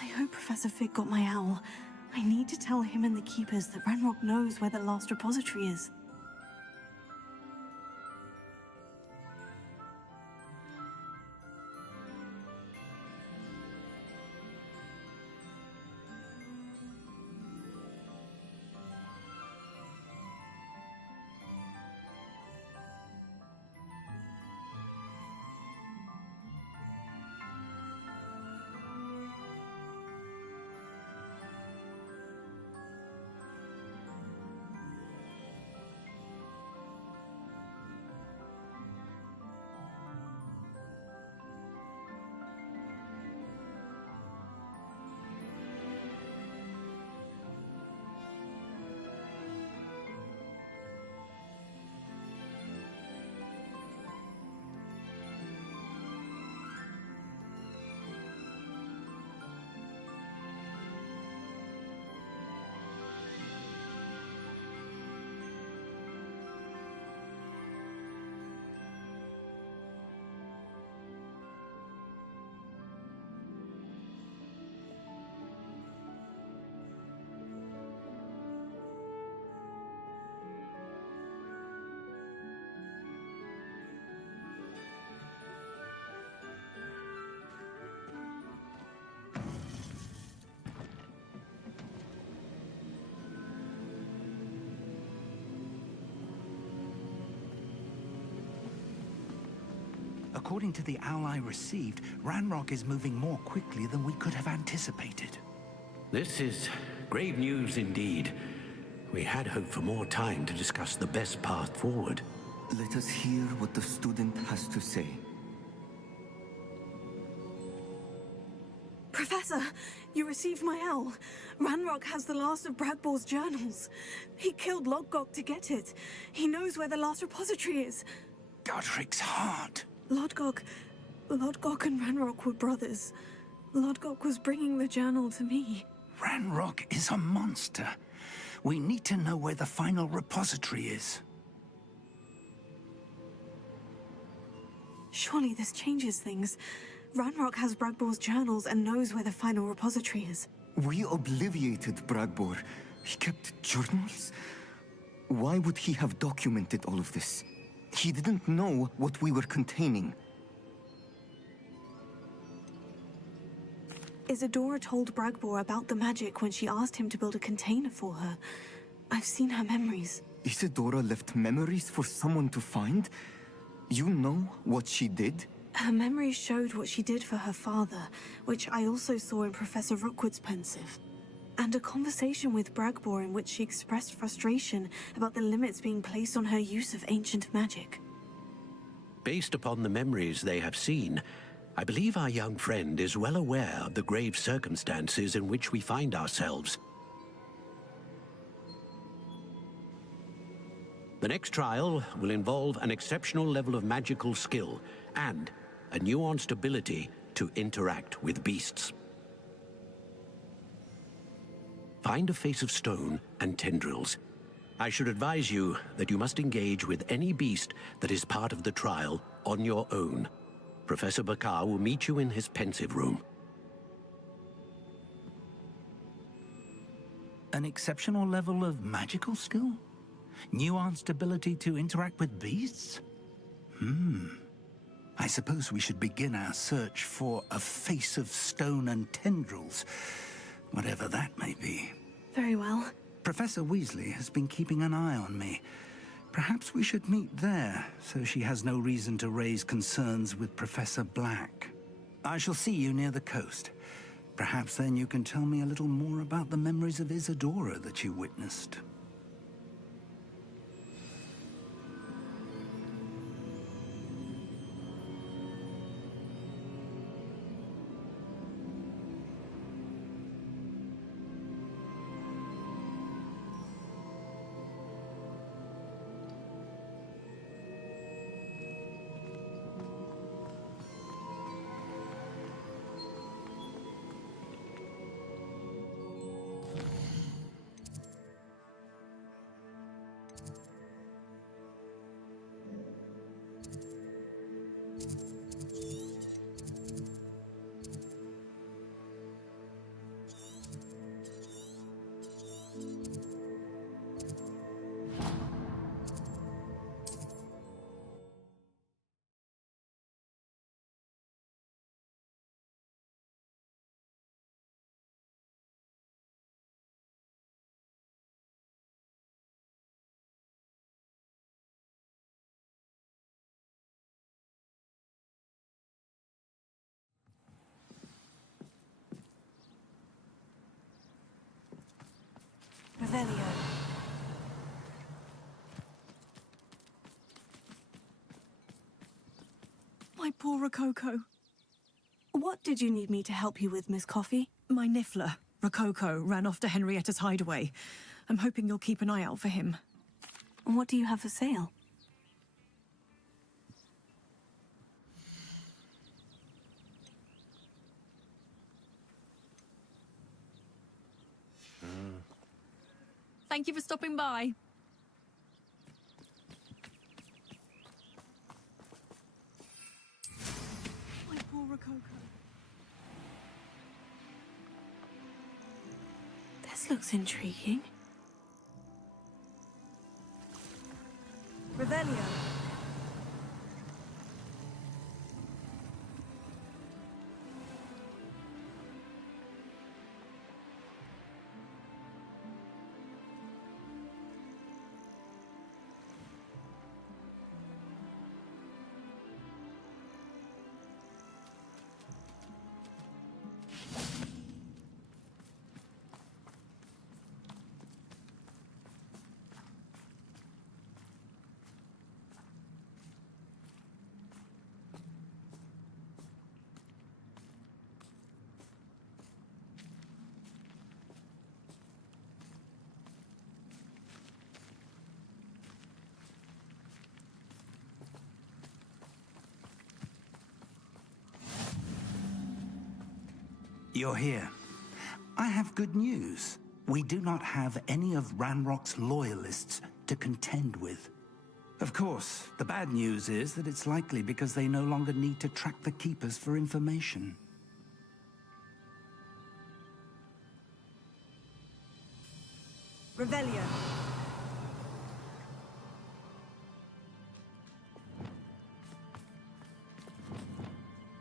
I hope Professor Fig got my owl. I need to tell him and the Keepers that Ranrock knows where the last repository is. According to the owl I received, Ranrock is moving more quickly than we could have anticipated. This is grave news indeed. We had hoped for more time to discuss the best path forward. Let us hear what the student has to say. Professor, you received my owl. Ranrock has the last of Bragbor's journals. He killed Lodgok to get it. He knows where the last repository is. Godric's heart. Lodgok and Ranrock were brothers. Lodgok was bringing the journal to me. Ranrock is a monster. We need to know where the final repository is. Surely this changes things. Ranrock has Bragbor's journals and knows where the final repository is. We obliviated Bragbor. He kept journals? Why would he have documented all of this? He didn't know what we were containing. Isadora told Bragbor about the magic when she asked him to build a container for her. I've seen her memories. Isadora left memories for someone to find? You know what she did? Her memories showed what she did for her father, which I also saw in Professor Rookwood's pensive. And a conversation with Bragbor in which she expressed frustration about the limits being placed on her use of ancient magic. Based upon the memories they have seen, I believe our young friend is well aware of the grave circumstances in which we find ourselves. The next trial will involve an exceptional level of magical skill and a nuanced ability to interact with beasts. Find a face of stone and tendrils. I should advise you that you must engage with any beast that is part of the trial on your own. Professor Bakar will meet you in his pensive room. An exceptional level of magical skill? Nuanced ability to interact with beasts? I suppose we should begin our search for a face of stone and tendrils, whatever that may be. Very well. Professor Weasley has been keeping an eye on me. Perhaps we should meet there, so she has no reason to raise concerns with Professor Black. I shall see you near the coast. Perhaps then you can tell me a little more about the memories of Isadora that you witnessed. Revelio. My poor Rococo. What did you need me to help you with, Miss Coffee? My niffler, Rococo, ran off to Henrietta's hideaway. I'm hoping you'll keep an eye out for him. What do you have for sale? Thank you for stopping by. My poor Rococo. This looks intriguing. Revelio. You're here. I have good news. We do not have any of Ranrock's loyalists to contend with. Of course, the bad news is that it's likely because they no longer need to track the Keepers for information. Revelio.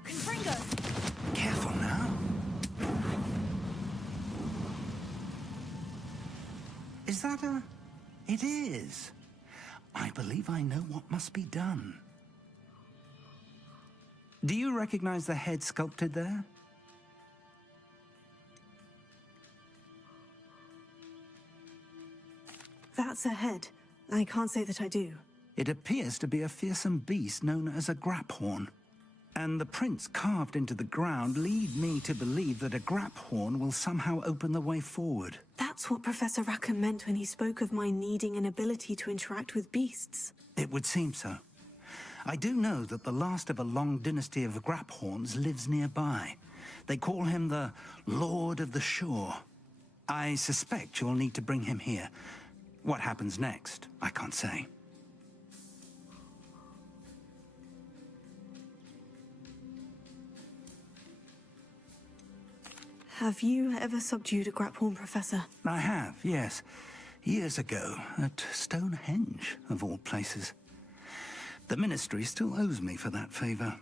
Confringo. Careful now. Is that a... It is. I believe I know what must be done. Do you recognize the head sculpted there? That's a head. I can't say that I do. It appears to be a fearsome beast known as a graphorn. And the prints carved into the ground lead me to believe that a graphorn will somehow open the way forward. That's what Professor Rackham meant when he spoke of my needing an ability to interact with beasts. It would seem so. I do know that the last of a long dynasty of graphorns lives nearby. They call him the Lord of the Shore. I suspect you'll need to bring him here. What happens next, I can't say. Have you ever subdued a graphorn, Professor? I have, yes. Years ago, at Stonehenge, of all places. The Ministry still owes me for that favor.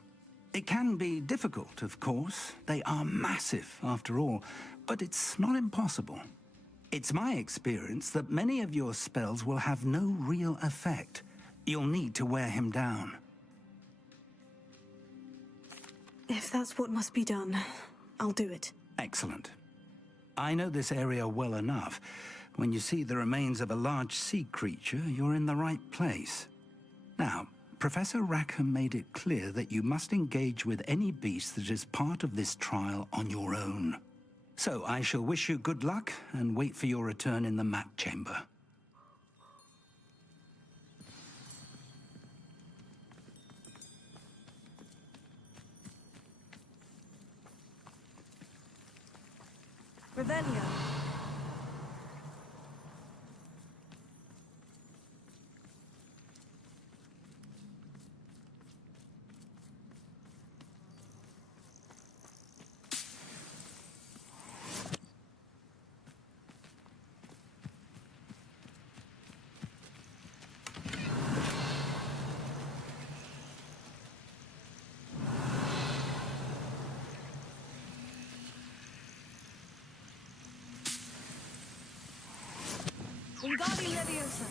It can be difficult, of course. They are massive, after all, but it's not impossible. It's my experience that many of your spells will have no real effect. You'll need to wear him down. If that's what must be done, I'll do it. Excellent. I know this area well enough. When you see the remains of a large sea creature, you're in the right place. Now, Professor Rackham made it clear that you must engage with any beast that is part of this trial on your own. So I shall wish you good luck and wait for your return in the map chamber. Revelio. Wingardium Leviosa.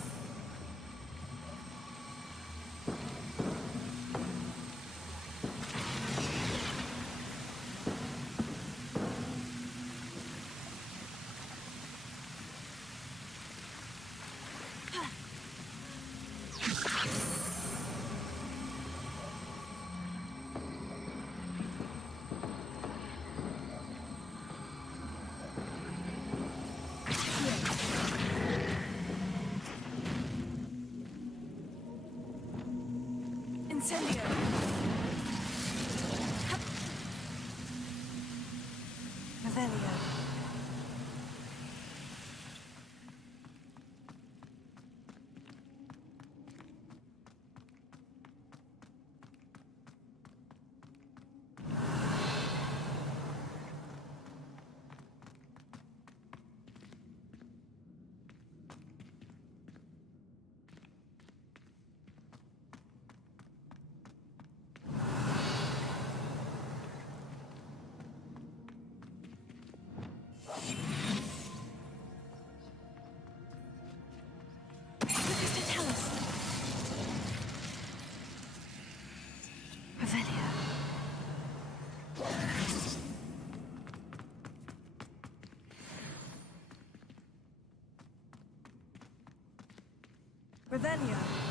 Incendio. Revelio. Revelio.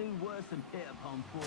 do worse than hit upon four.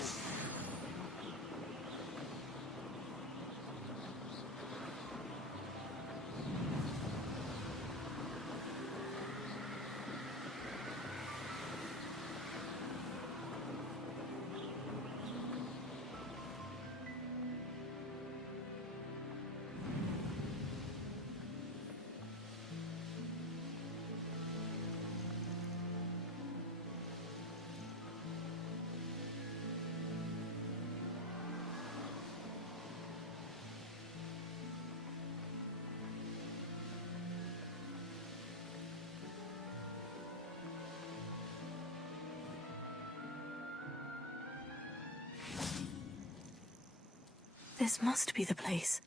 This must be the place.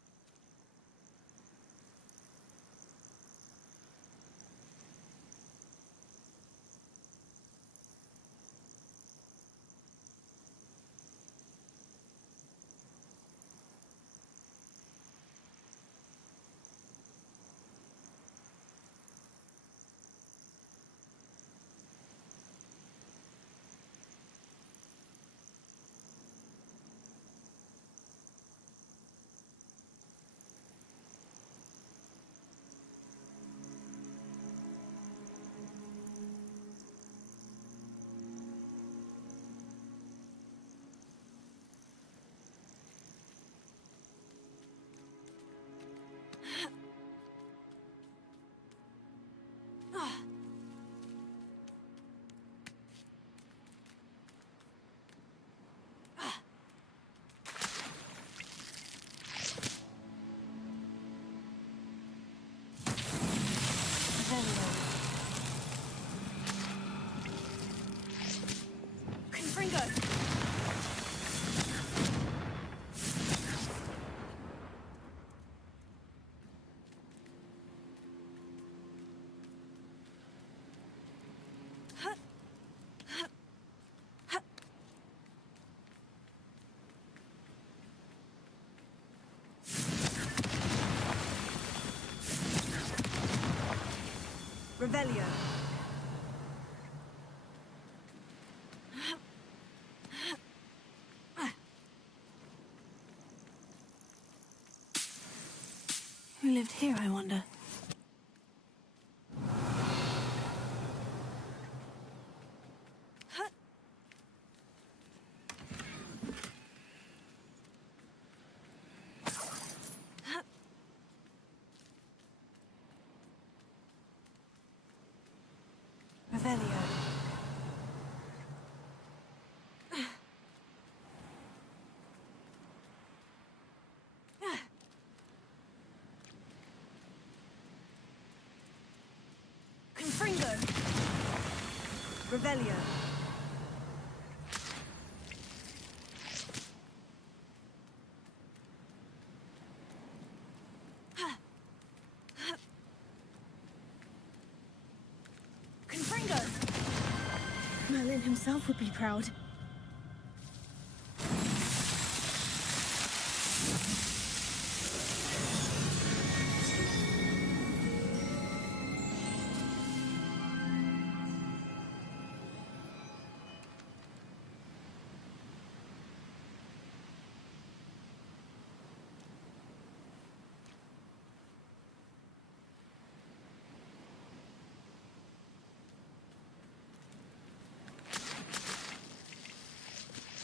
Revelio. Who lived here, I wonder? Revelio. Confringo. Revelio. Confringo. Merlin himself would be proud.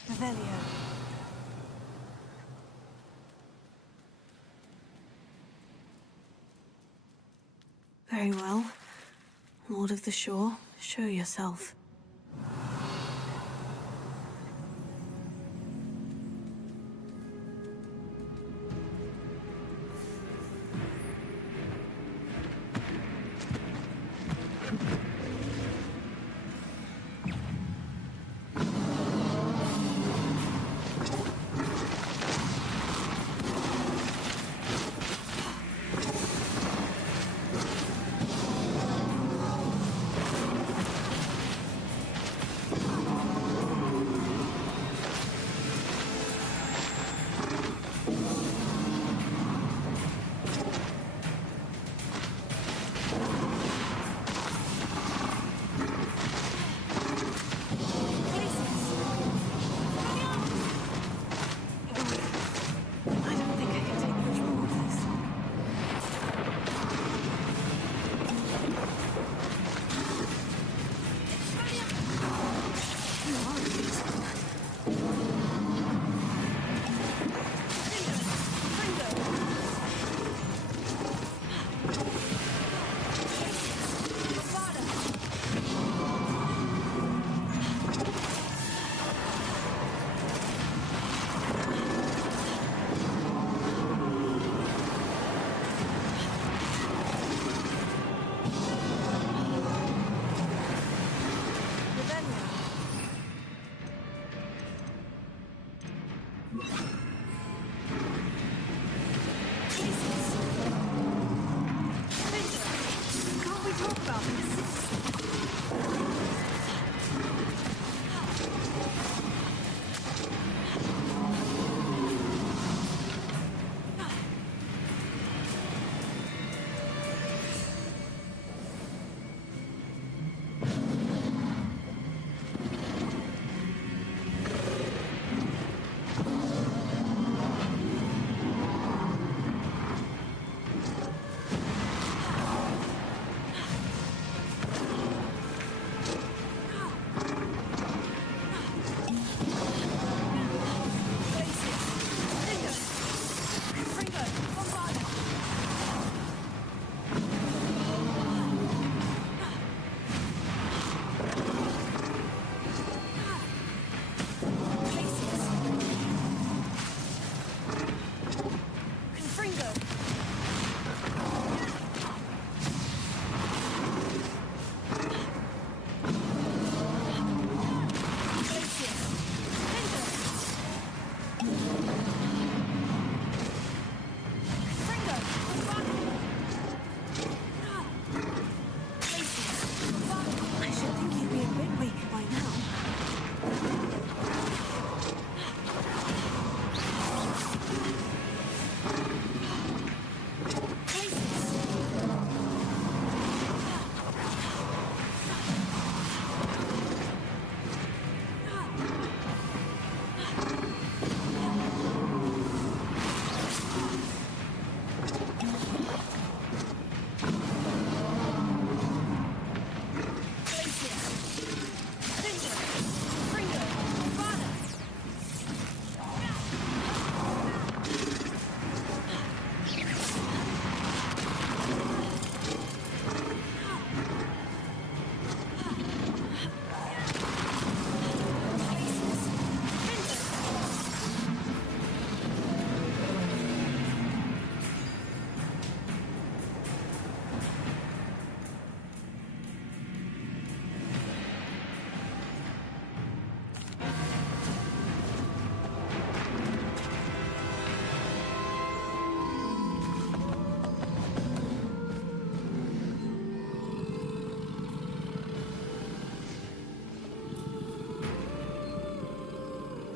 Revelio. Very well. Lord of the Shore, show yourself. Can't we talk about this?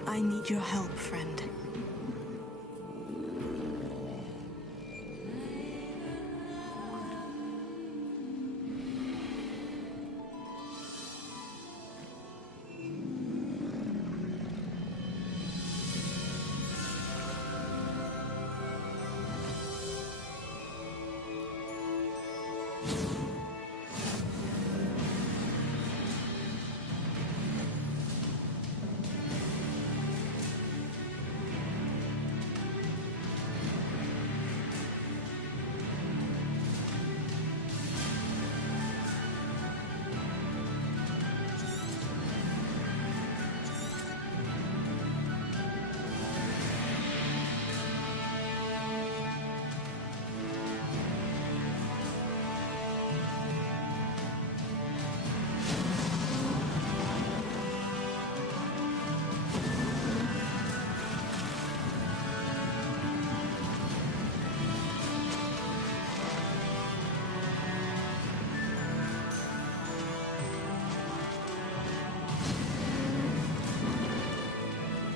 I need your help, friend.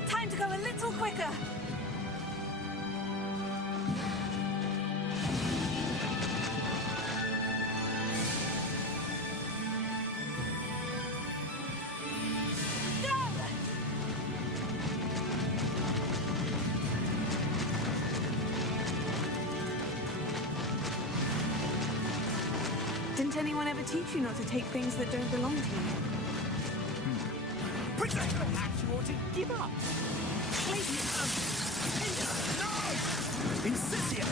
Time to go a little quicker. Didn't anyone ever teach you not to take things that don't belong to you? Perhaps you ought to give up. No! Incisio!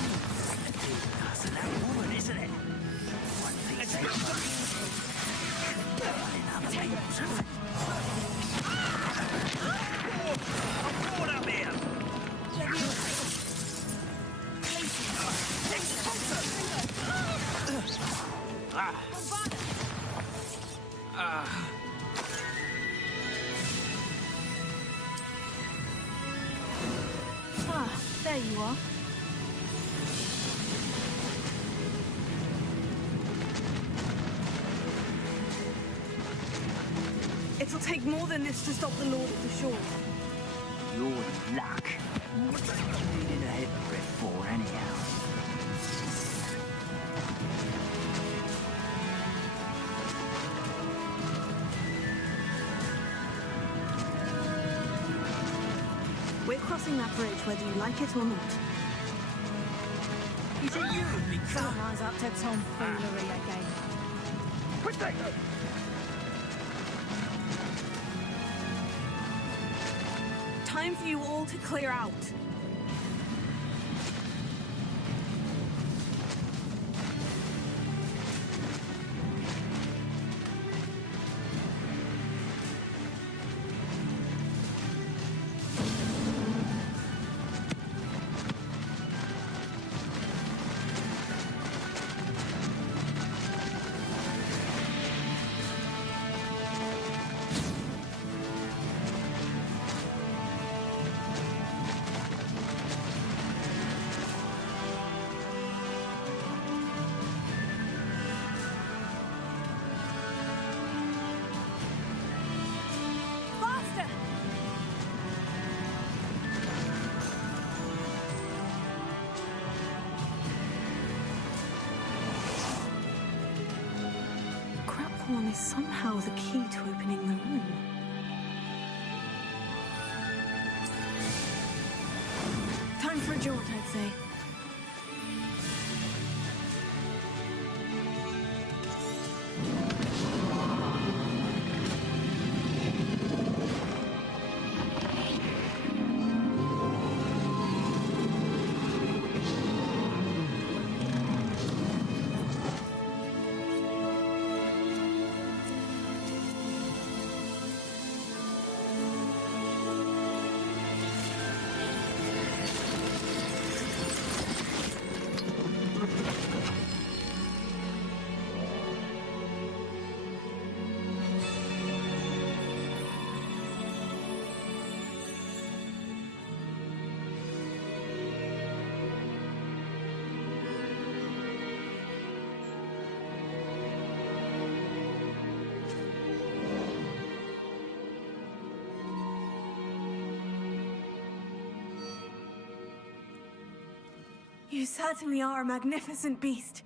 That's that woman, isn't it? One thing I'm bored up here! There you are. It'll take more than this to stop the Lord of the Shore. Your luck. What are you needing a hypocrite for, anyhow? We're crossing that bridge whether you like it or not. Is it you, big Someone's up to tomfoolery again. Potato! Time for you all to clear out. One is somehow the key to opening the room. Time for a jaunt, I'd say. You certainly are a magnificent beast.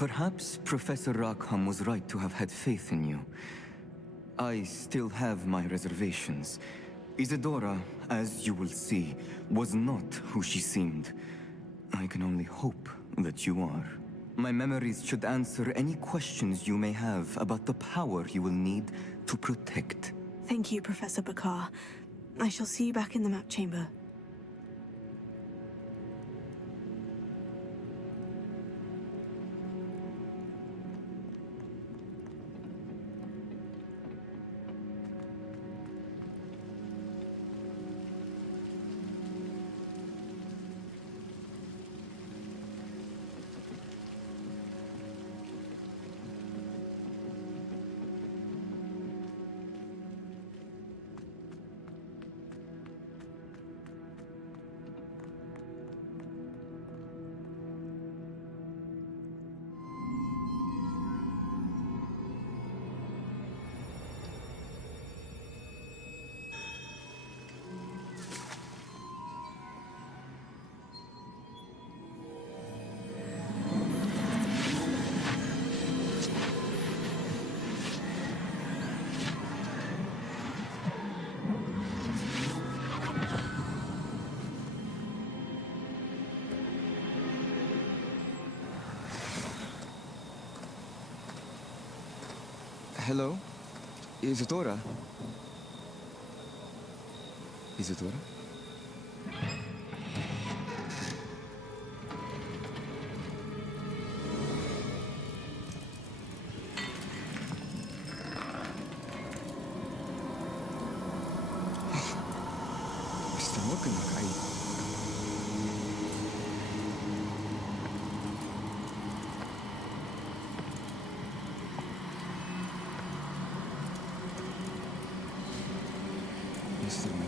Perhaps Professor Rackham was right to have had faith in you. I still have my reservations. Isadora, as you will see, was not who she seemed. I can only hope that you are. My memories should answer any questions you may have about the power you will need to protect. Thank you, Professor Bakar. I shall see you back in the map chamber. Hello? Isadora? Isadora? Mr. Morganlock, Mr. Morgan?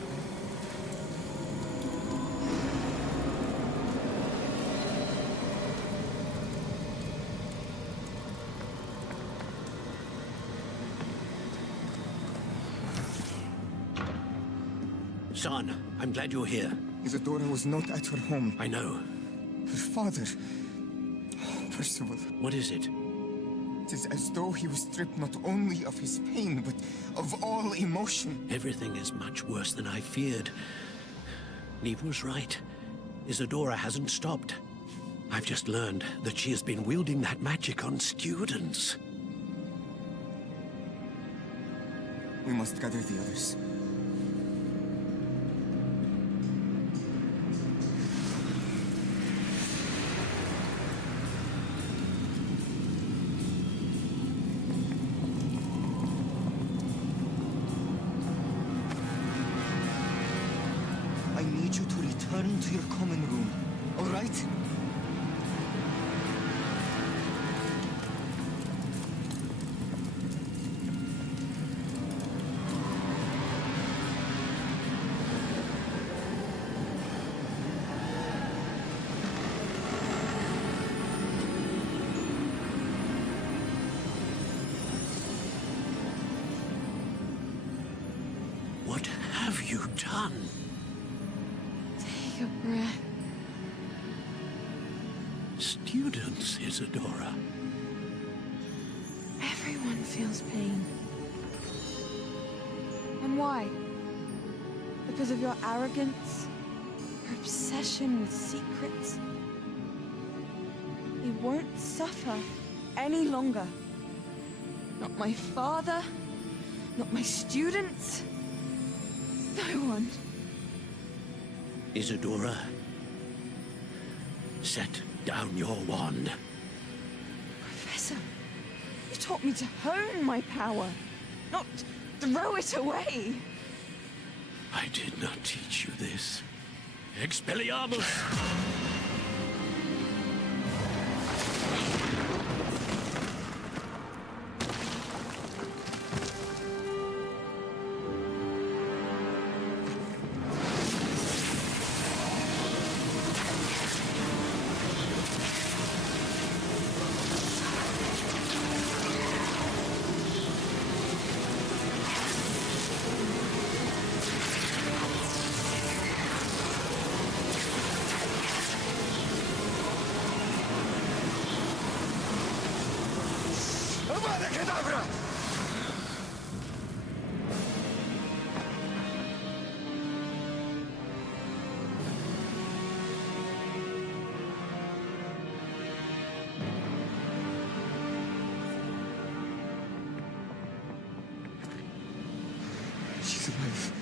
Son, I'm glad you're here. Isadora was not at her home. I know. Her father... Percival, What is it? it is as though he was stripped not only of his pain, but of all emotion. Everything is much worse than I feared. Neve was right. Isadora hasn't stopped. I've just learned that she has been wielding that magic on students. We must gather the others. I need you to return to your common room, all right? What have you done? Take a breath. Students, Isadora. Everyone feels pain. And why? Because of your arrogance? Your obsession with secrets? We won't suffer any longer. Not my father, not my students, no one. Isadora, set down your wand. Professor, you taught me to hone my power, not throw it away. I did not teach you this. Expelliarmus! She's alive.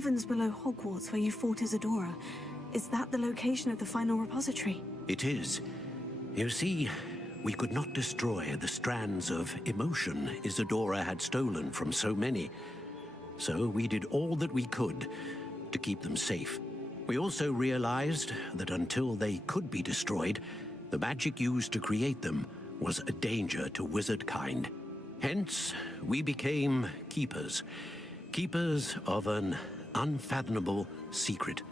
caverns below Hogwarts where you fought Isadora. Is that the location of the final repository? It is. You see, we could not destroy the strands of emotion Isadora had stolen from so many. So we did all that we could to keep them safe. We also realized that until they could be destroyed, the magic used to create them was a danger to wizard kind. Hence, we became keepers. Keepers of an unfathomable secret.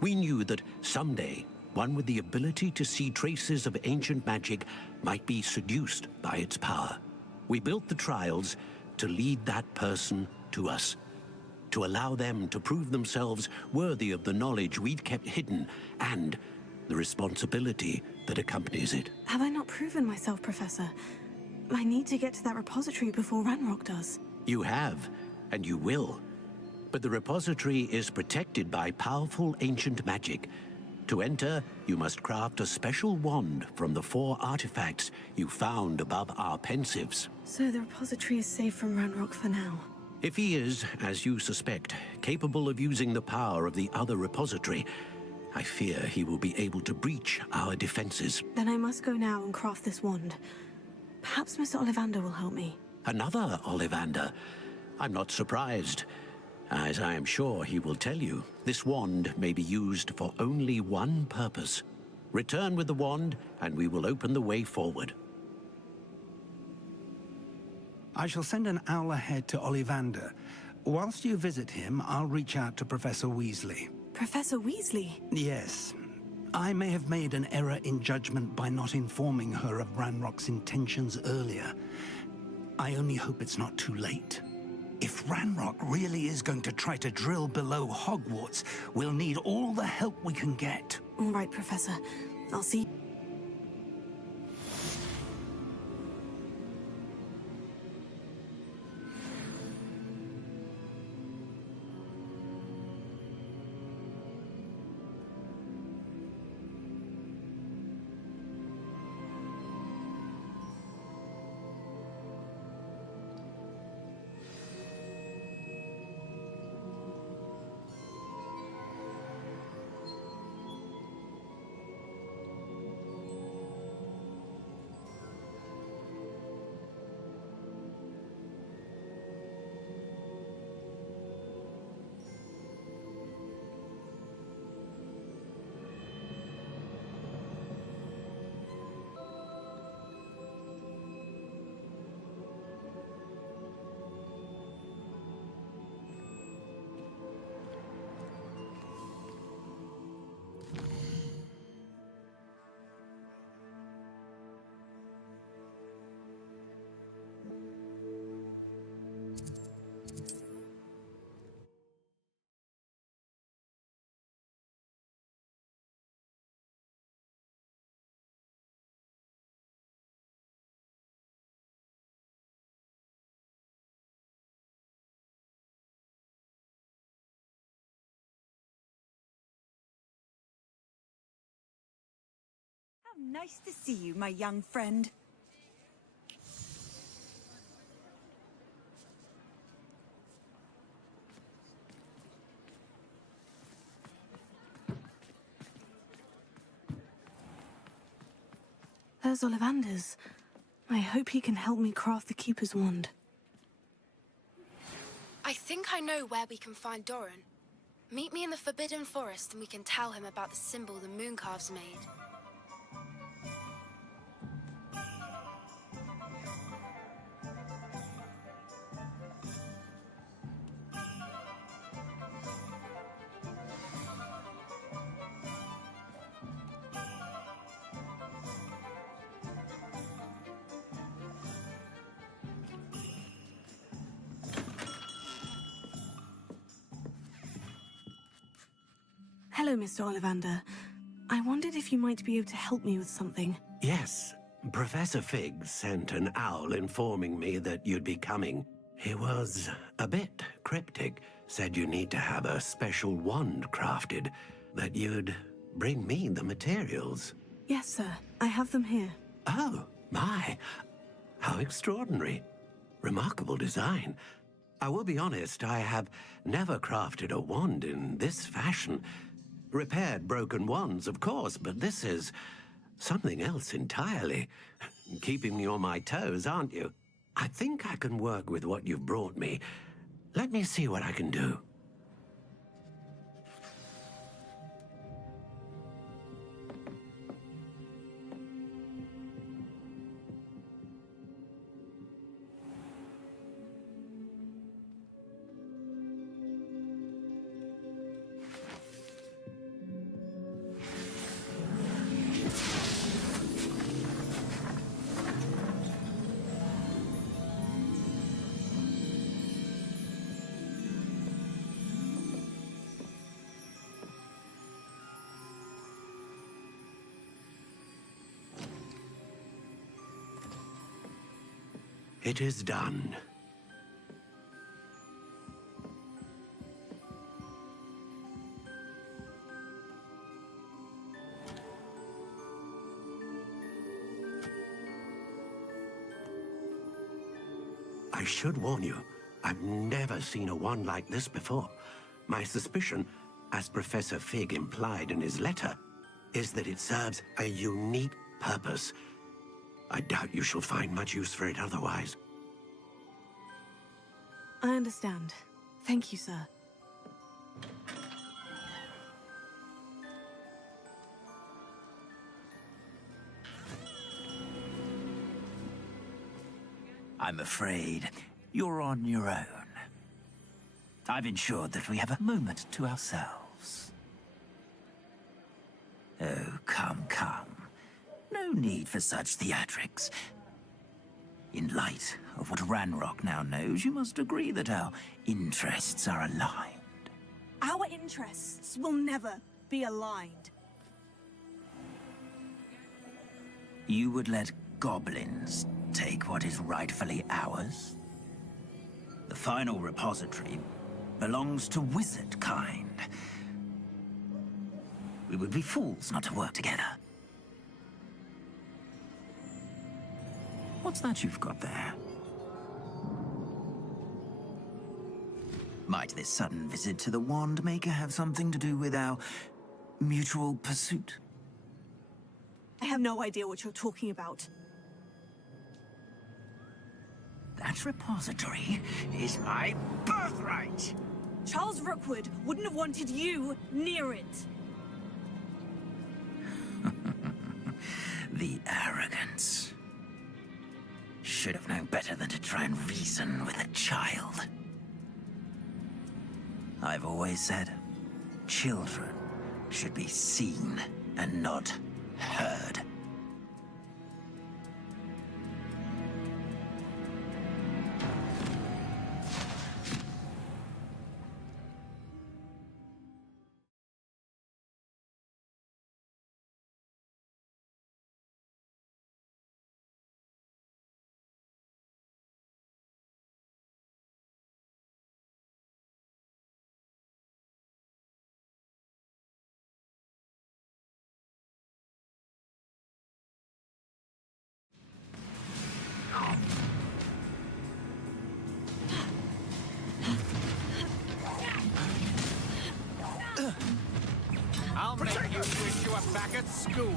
We knew that someday, one with the ability to see traces of ancient magic might be seduced by its power. We built the trials to lead that person to us, to allow them to prove themselves worthy of the knowledge we'd kept hidden and the responsibility that accompanies it. Have I not proven myself, Professor? I need to get to that repository before Ranrock does. You have, and you will. But the repository is protected by powerful ancient magic. To enter, you must craft a special wand from the 4 artifacts you found above our pensives. So the repository is safe from Ranrock for now. If he is, as you suspect, capable of using the power of the other repository, I fear he will be able to breach our defenses. Then I must go now and craft this wand. Perhaps Mr. Ollivander will help me. Another Ollivander? I'm not surprised. As I am sure he will tell you, this wand may be used for only one purpose. Return with the wand, and we will open the way forward. I shall send an owl ahead to Ollivander. Whilst you visit him, I'll reach out to Professor Weasley. Professor Weasley? Yes. I may have made an error in judgment by not informing her of Ranrock's intentions earlier. I only hope it's not too late. If Ranrock really is going to try to drill below Hogwarts, we'll need all the help we can get. All right, Professor. I'll see. How nice to see you, my young friend. There's Ollivander's. I hope he can help me craft the Keeper's Wand. I think I know where we can find Doran. Meet me in the Forbidden Forest and we can tell him about the symbol the Mooncalves made. Hello, Mr. Ollivander. I wondered if you might be able to help me with something. Yes, Professor Fig sent an owl informing me that you'd be coming. He was a bit cryptic, said you need to have a special wand crafted, that you'd bring me the materials. Yes, sir. I have them here. Oh, my. How extraordinary. Remarkable design. I will be honest, I have never crafted a wand in this fashion. Repaired broken wands, of course, but this is something else entirely. Keeping me on my toes, aren't you? I think I can work with what you've brought me. Let me see what I can do. It is done. I should warn you, I've never seen a wand like this before. My suspicion, as Professor Fig implied in his letter, is that it serves a unique purpose. I doubt you shall find much use for it otherwise. I understand. Thank you, sir. I'm afraid you're on your own. I've ensured that we have a moment to ourselves. Oh, come, come. No need for such theatrics. In light of what Ranrock now knows, you must agree that our interests are aligned. Our interests will never be aligned. You would let goblins take what is rightfully ours? The final repository belongs to wizard kind. We would be fools not to work together. What's that you've got there? Might this sudden visit to the Wand Maker have something to do with our mutual pursuit? I have no idea what you're talking about. That repository is my birthright! Charles Rookwood wouldn't have wanted you near it. The arrogance. Should have known better than to try and reason with a child. I've always said, children should be seen and not heard. I'll make you wish you were back at school.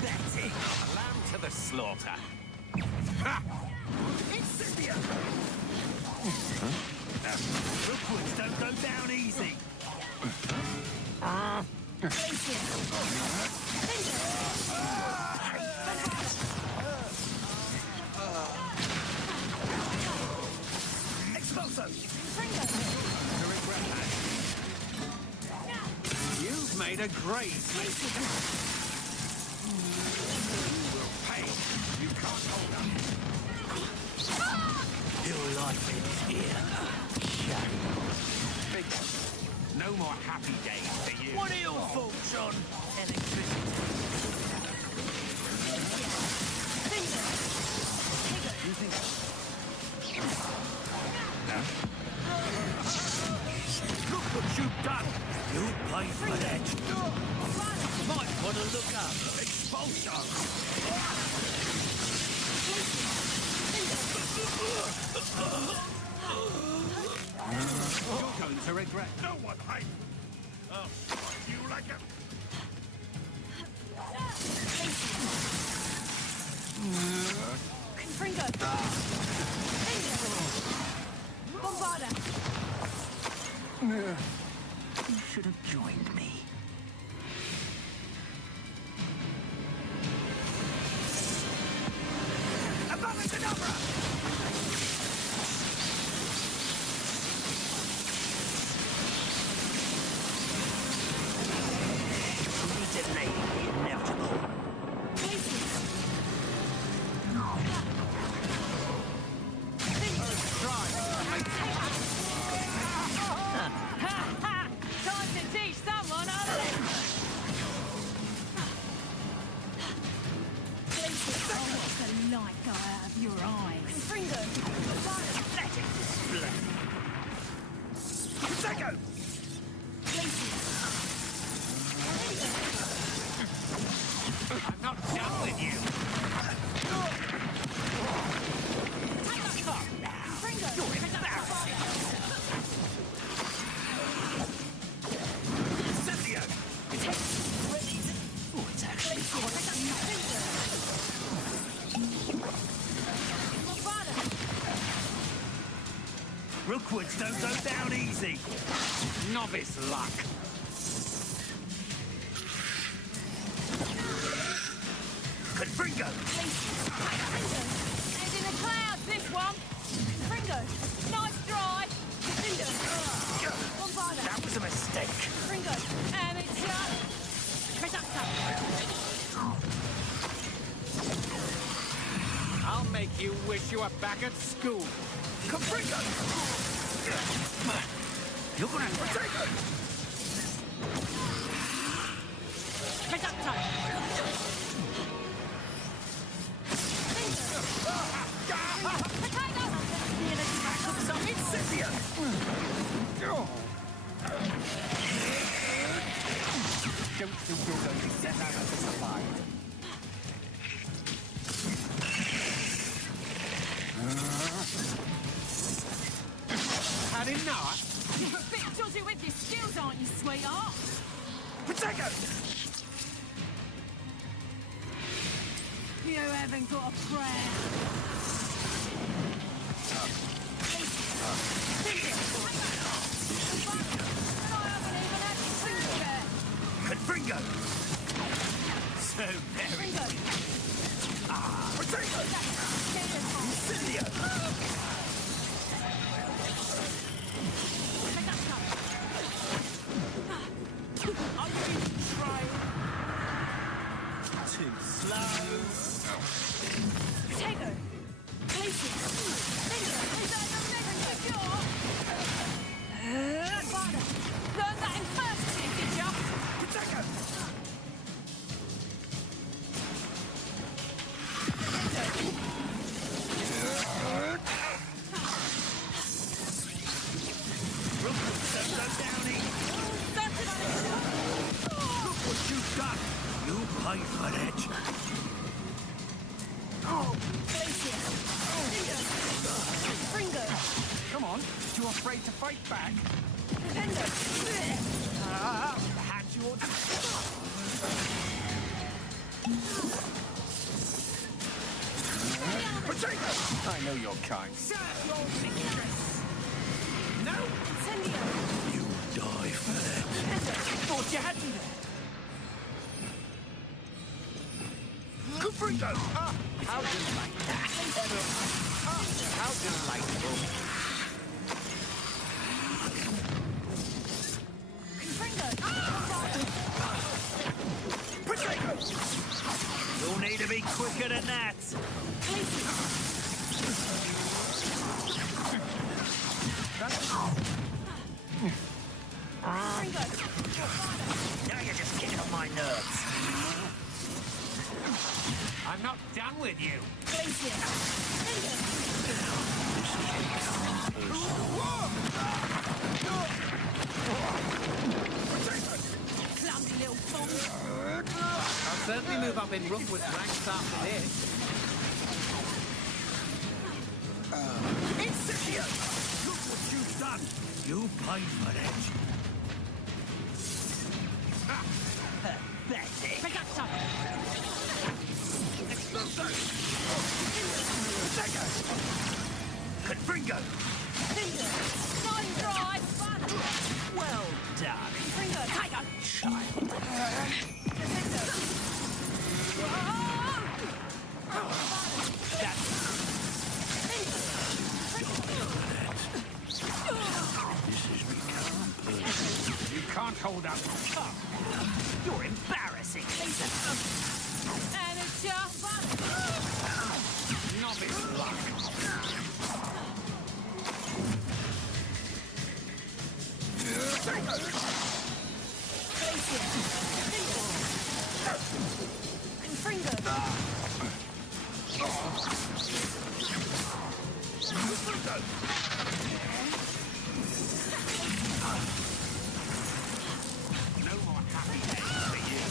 Betty, lamb to the slaughter. Ha! Incipient! Rookwoods don't go down easy. Expulso! You've made a great mistake. Hey, you can't hold up. Your life ends here. Shame. No more happy days for you. What are your faults, John? Electricity. You think? Look what you've done! You paid for that! Might want to look up! Expulsion! You're going to regret no one, hey! Oh, you like a... Confringo! Bombarda! You should have joined me. Time to teach someone how to live! What's the light go out of your eyes? Confringo! Pathetic display. Prosecco! I'm not done with you! Come now. You're embarrassing. Incendio! Oh, it's actually quite Rookwoods don't go down easy. Novice luck! Confringo! And in the clouds, this one! Confringo! Nice try! Confringo! Bombarda! That was a mistake. Confringo! And it's Reductor! I'll make you wish you were back at school! Confringo! You're gonna have to take it! Reductor! Incendio! Don't think you're going to set out to survive. Had enough? You're a bit dodgy with your skills, aren't you, sweetheart? Prosecco! You haven't got a prayer. Confringo! So very... Prosecco! Incendio! Are you trying? Too slow. Potato! Places! Learn that in first year, did ya? Prosecco! Look what you've done! You pay for it! Come on, you afraid to fight back? Had you ought to... I know your kind. No! You die for that. Thought you had me there. Confringo! How delightful. How delightful. Prosecco! You'll need to be quicker than that. Now you're just getting on my nerves. I'm not done with you. Clumsy little fool. I'll certainly move up in Rookwood's ranks after this. Incendio! done. You paid for it. Pathetic. Ragazza! Confringo! Time drive! Well done. Finger, tiger! Child. You can't hold up. You're embarrassing. Amateur! Novice luck. No more happy days for you.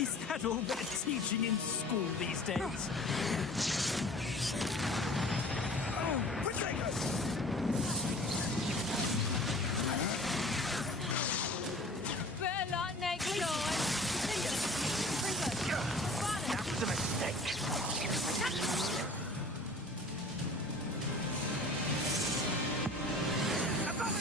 Is that all they're teaching in school these days? Better luck next time! That was a mistake. Above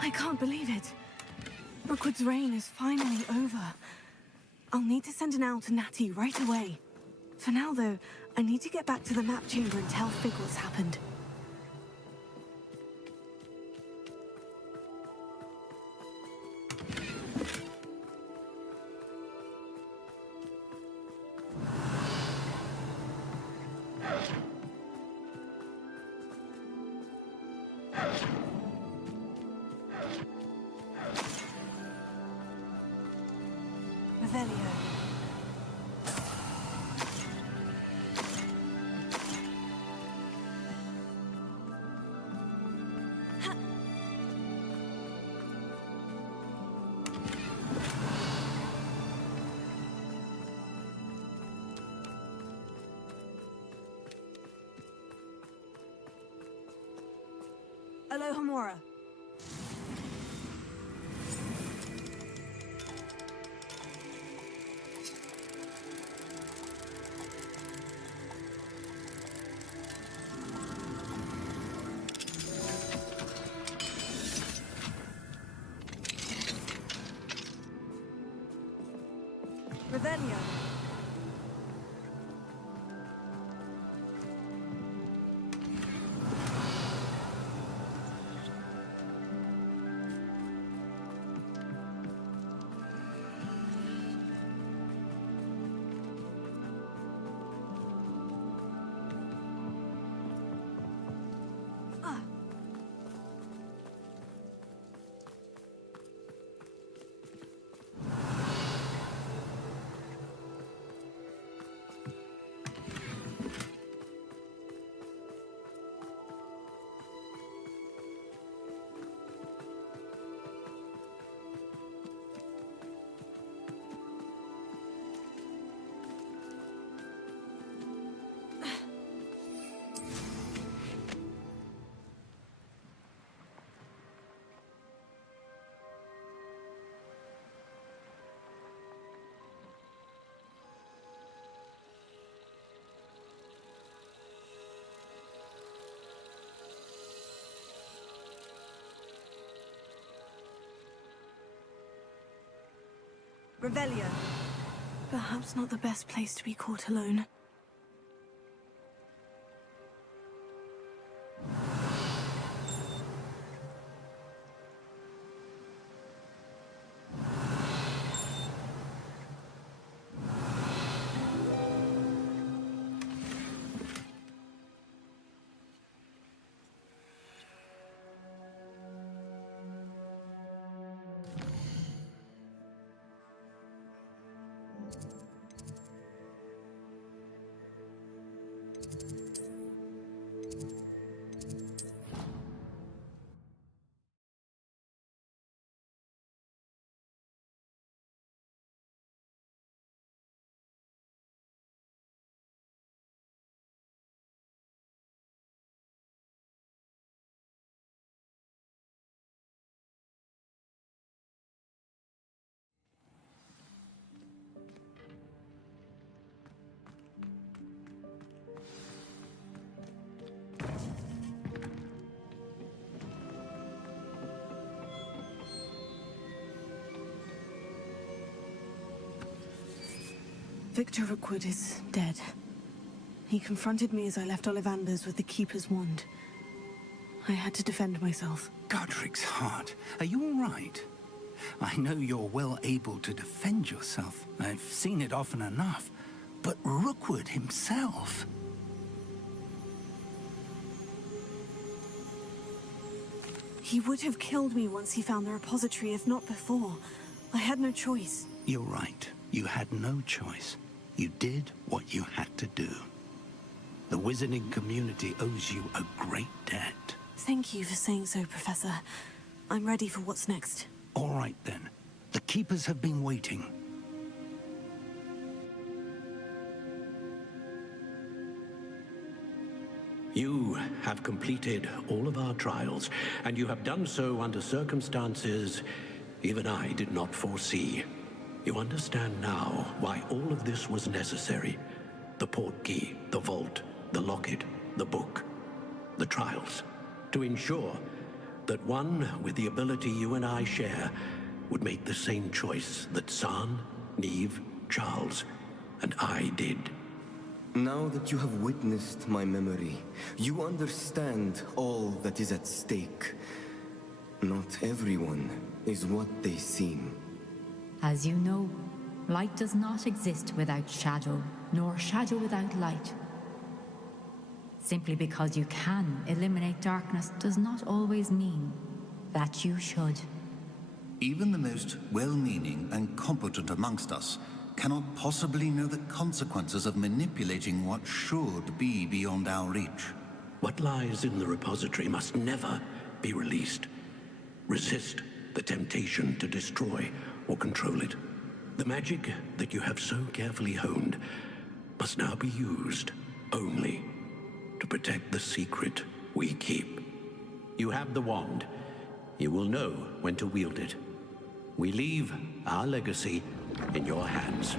I can't believe it. Rookwood's reign is finally over. I'll need to send an owl to Natty right away. For now, though, I need to get back to the map chamber and tell Fig what's happened. Revelio. Alohomora. Revelio. Revelio. Perhaps not the best place to be caught alone. Victor Rookwood is dead. He confronted me as I left Ollivander's with the Keeper's wand. I had to defend myself. Godric's heart. Are you all right? I know you're well able to defend yourself. I've seen it often enough. But Rookwood himself... He would have killed me once he found the repository, if not before. I had no choice. You're right. You had no choice. You did what you had to do. The wizarding community owes you a great debt. Thank you for saying so, Professor. I'm ready for what's next. All right, then. The Keepers have been waiting. You have completed all of our trials, and you have done so under circumstances even I did not foresee. You understand now why all of this was necessary. The portkey, the vault, the locket, the book, the trials. To ensure that one with the ability you and I share would make the same choice that San, Neve, Charles, and I did. Now that you have witnessed my memory, you understand all that is at stake. Not everyone is what they seem. As you know, light does not exist without shadow, nor shadow without light. Simply because you can eliminate darkness does not always mean that you should. Even the most well-meaning and competent amongst us cannot possibly know the consequences of manipulating what should be beyond our reach. What lies in the repository must never be released. Resist the temptation to destroy or control it. The magic that you have so carefully honed must now be used only to protect the secret we keep. You have the wand. You will know when to wield it. We leave our legacy in your hands.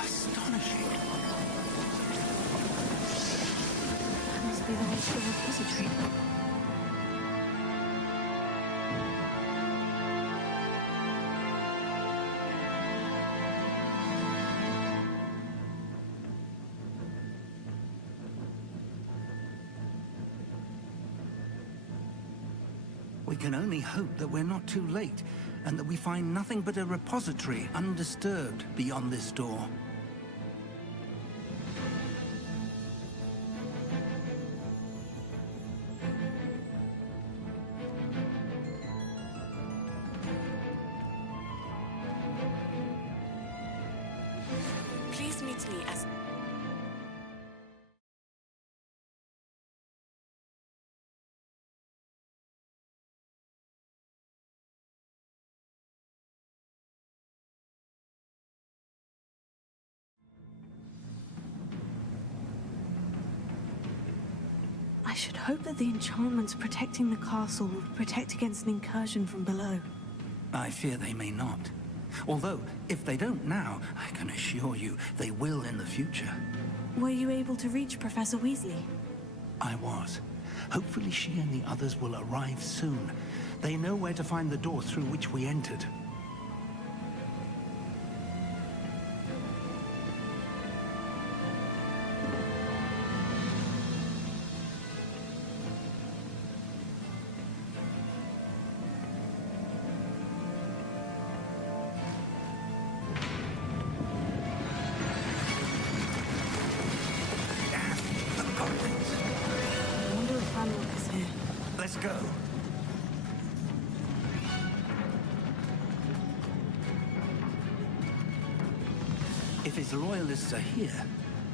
Astonishing. That must be the way to the repository. We can only hope that we're not too late, and that we find nothing but a repository undisturbed beyond this door. Please meet me as... I should hope that the enchantments protecting the castle will protect against an incursion from below. I fear they may not. Although, if they don't now, I can assure you they will in the future. Were you able to reach Professor Weasley? I was. Hopefully she and the others will arrive soon. They know where to find the door through which we entered. I wonder if Ranrock is here. Let's go. If his loyalists are here,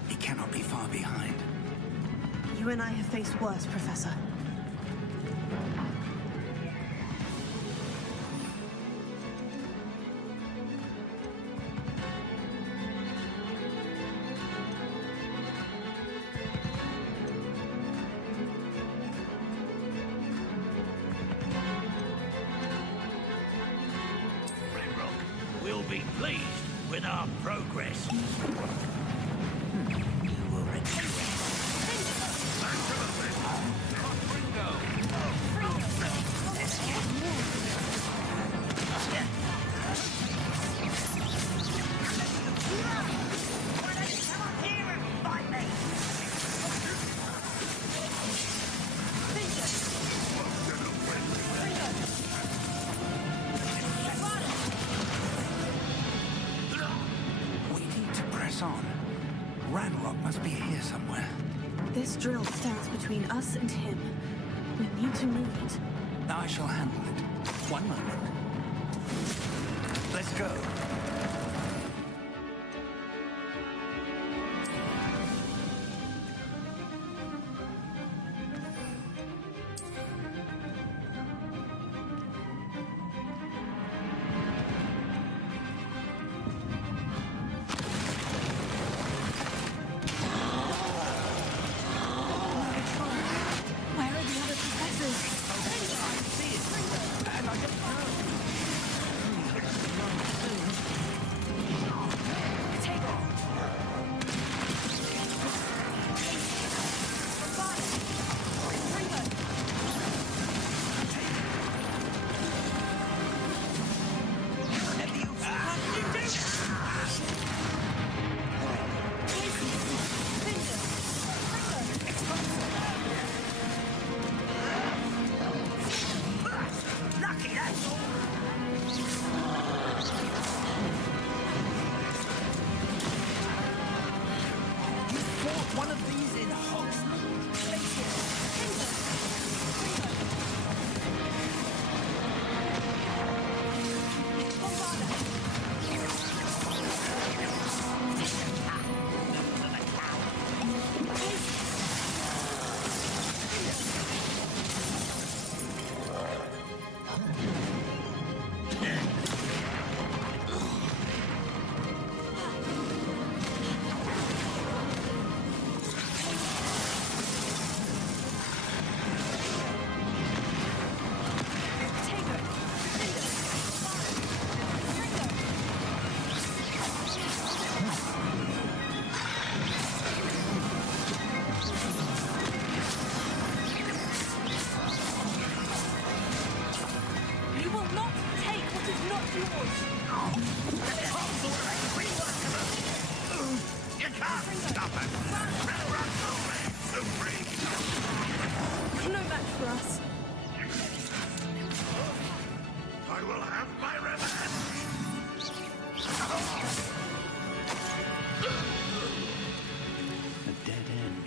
he cannot be far behind. You and I have faced worse, Professor. We'll be pleased with our progress. You will regret. Ranrock must be here somewhere. This drill stands between us and him. We need to move it. I shall handle it. One moment. Let's go. Where are the other professors? One of these in You will not take what is not yours. You can't stop it! Ranrock's already supreme! No match for us. I will have my revenge! A dead end.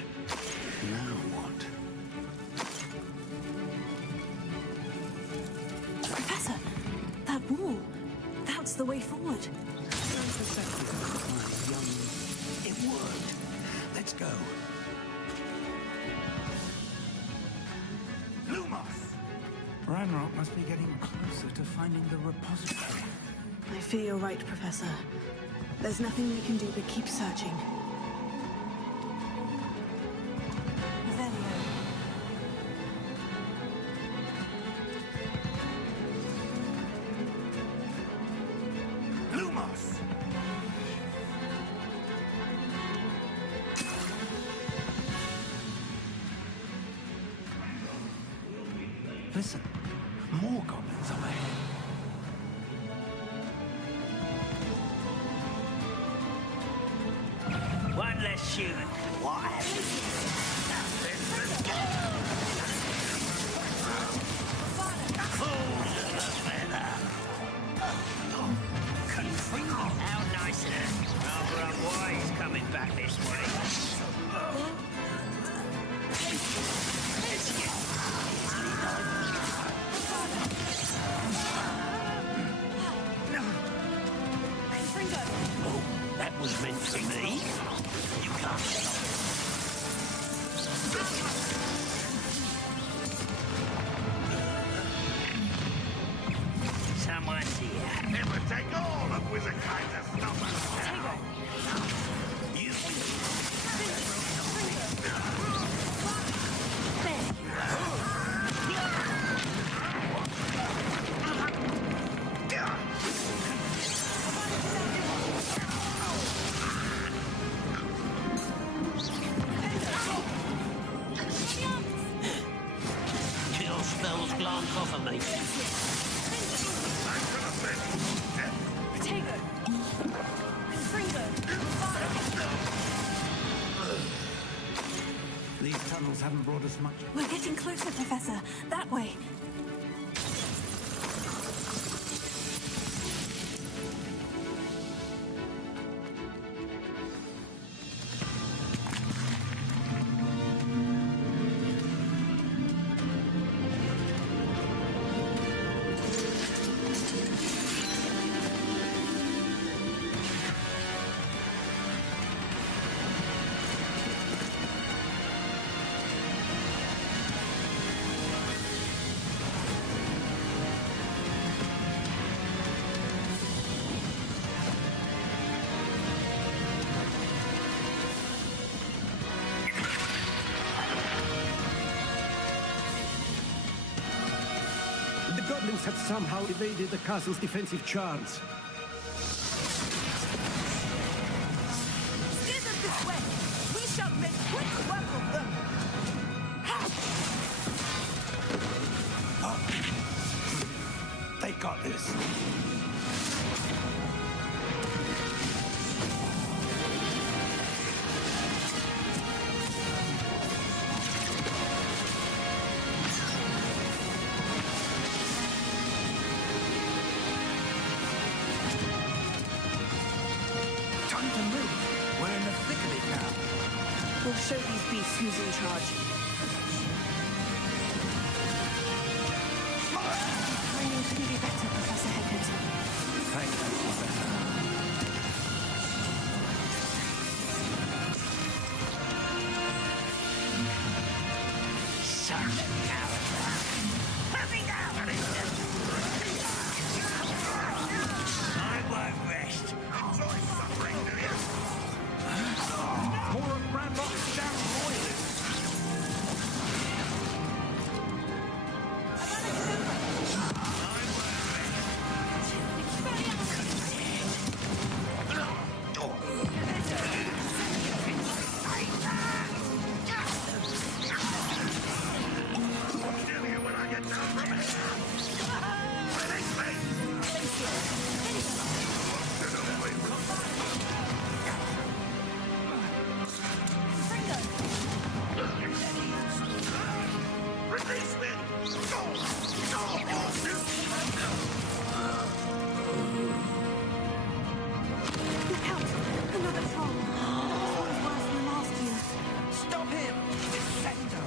Now what? Professor, that wall. That's the way forward. It worked. Let's go. Lumos! Ranrock must be getting closer to finding the repository. I fear you're right, Professor. There's nothing we can do but keep searching. Revelio. Lumos! Listen, more goblins up ahead. One less human. What How nice of them. Rather unwise coming back this way. Oh, that was meant for me. You can't get off. Someone's here. It would take all of Wizardkind to stop us now! You Kill spells glance off of me. These tunnels haven't brought us much. We're getting closer, Professor. That way. Taurus had somehow evaded the castle's defensive charms. Steer them this way! We shall make quick work of them! They got this. Time to move. We're in the thick of it now. We'll show these beasts who's in charge. Timing couldn't be better, Professor Heckett. Thank you, Professor. I won't rest. Enjoy suffering, do you? More of Ranrock's damn royalists. Look out! Another troll! This one's worse than last year. Stop him! Descendo!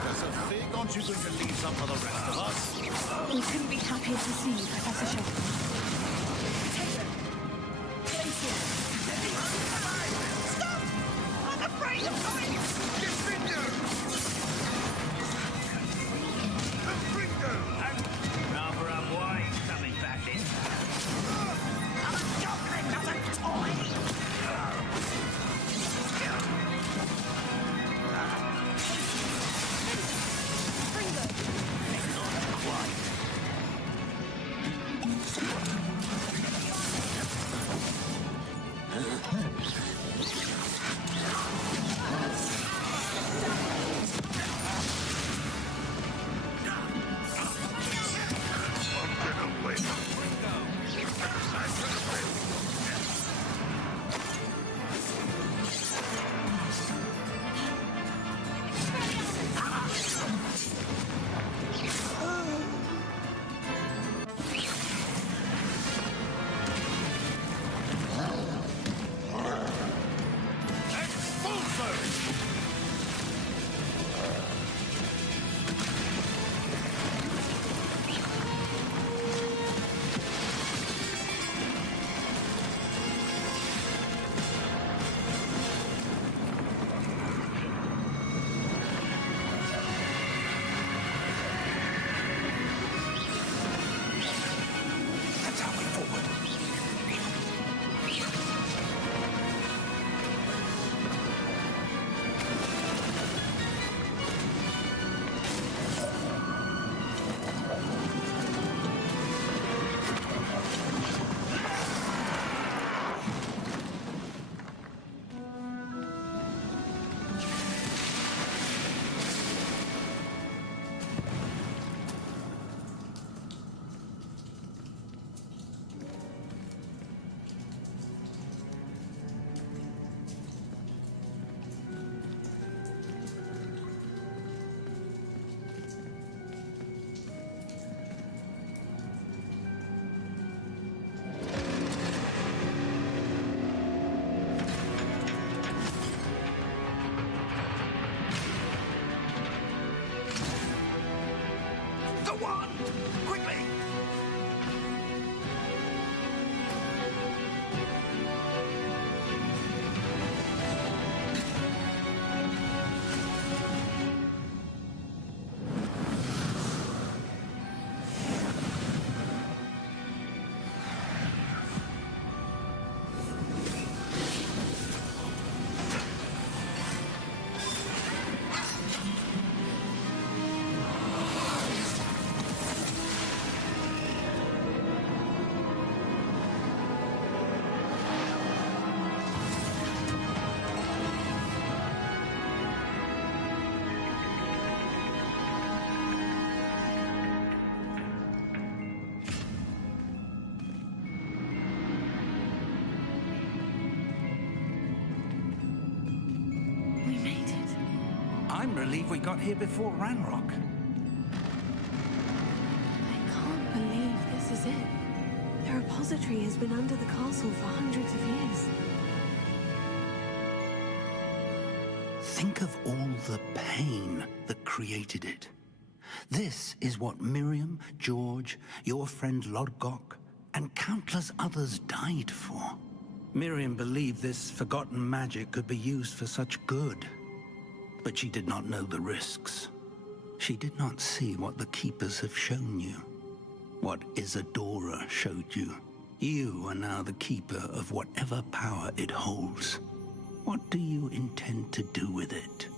Professor Fig, aren't you going to leave some for the rest of us? We couldn't be happier to see you, Professor Shelton. I'm afraid of heights! Rather unwise coming back in. believe we got here before Ranrock. I can't believe this is it. The repository has been under the castle for hundreds of years. Think of all the pain that created it. This is what Miriam, George, your friend Lodgok, and countless others died for. Miriam believed this forgotten magic could be used for such good. But she did not know the risks. She did not see what the Keepers have shown you. What Isadora showed you. You are now the Keeper of whatever power it holds. What do you intend to do with it?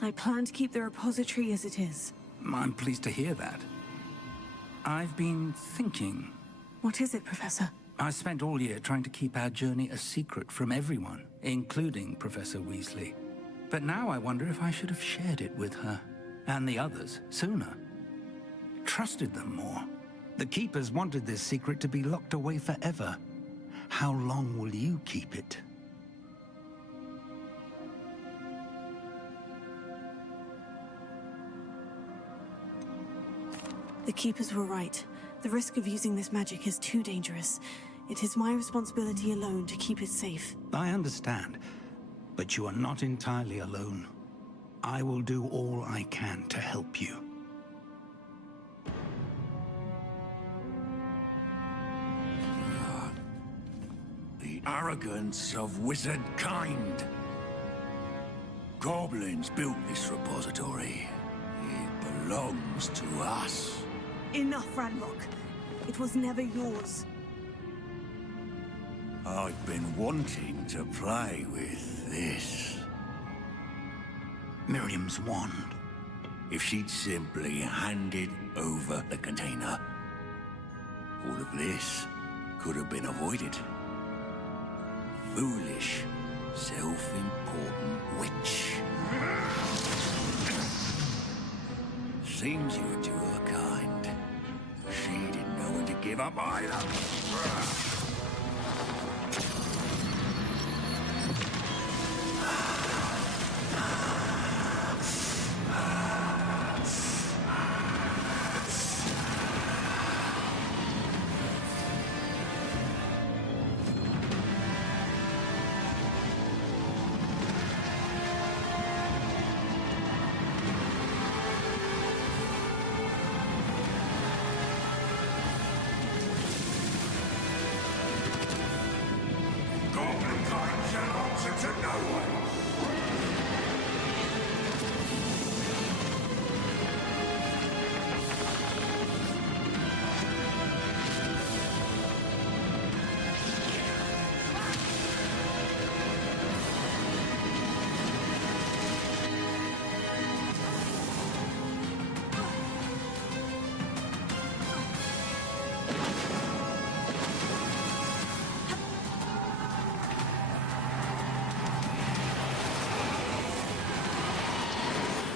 I plan to keep the repository as it is. I'm pleased to hear that. I've been thinking. What is it, Professor? I spent all year trying to keep our journey a secret from everyone, including Professor Weasley. But now I wonder if I should have shared it with her, and the others, sooner. Trusted them more. The Keepers wanted this secret to be locked away forever. How long will you keep it? The Keepers were right. The risk of using this magic is too dangerous. It is my responsibility alone to keep it safe. I understand, but you are not entirely alone. I will do all I can to help you. The arrogance of wizard kind. Goblins built this repository. It belongs to us. Enough, Ranrock. It was never yours. I've been wanting to play with this. Miriam's wand. If she'd simply handed over the container, all of this could have been avoided. Foolish, self-important witch. Seems you were two of a kind. She didn't know when to give up either.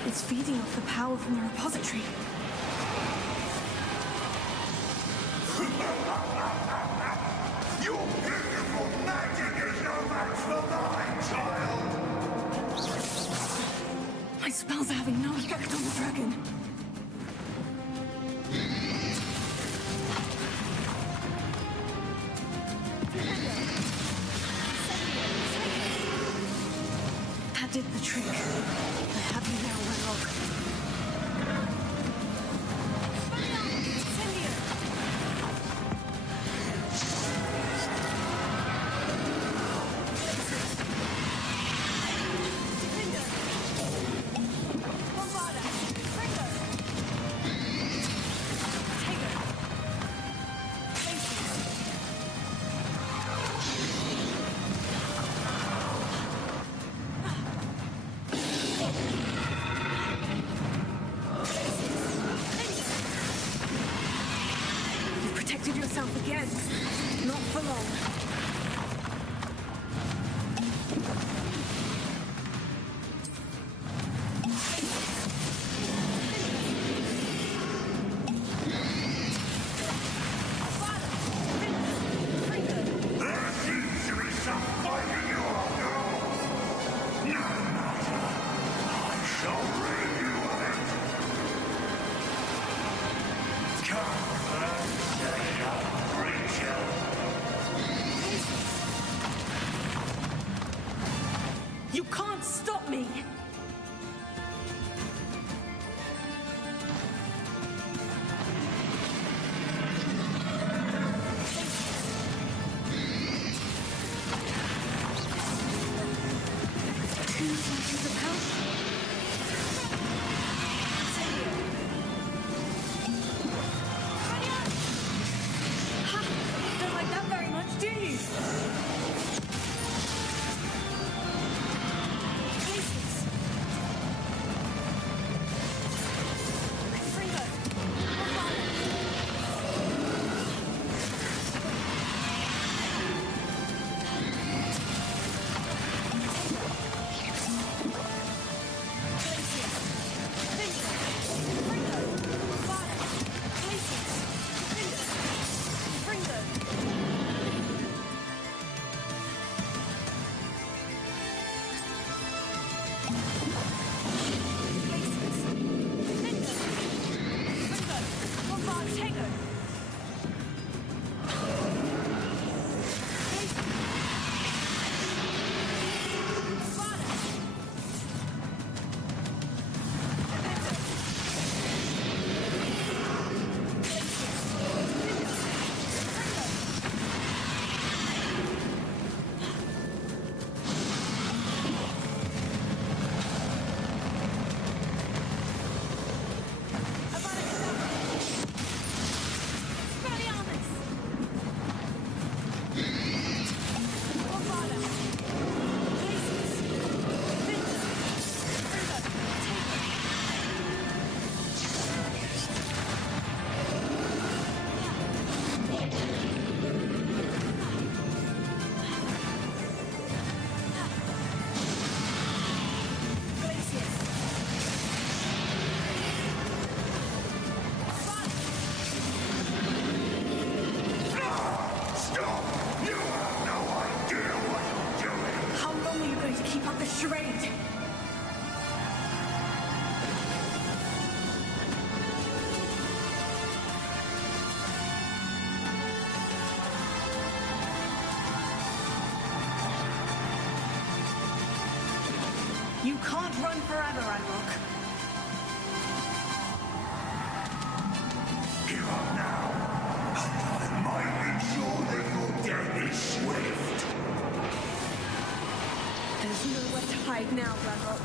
It's feeding off the power from the repository. Your beautiful magic is no match for mine, child! My spells are having no effect on the dragon. That did the trick. I have you now, Ranrock. Yourself again. Not for long. You can't run forever, Ranrock. Give up now, and I might ensure that your death is swift. There's nowhere to hide now, Ranrock.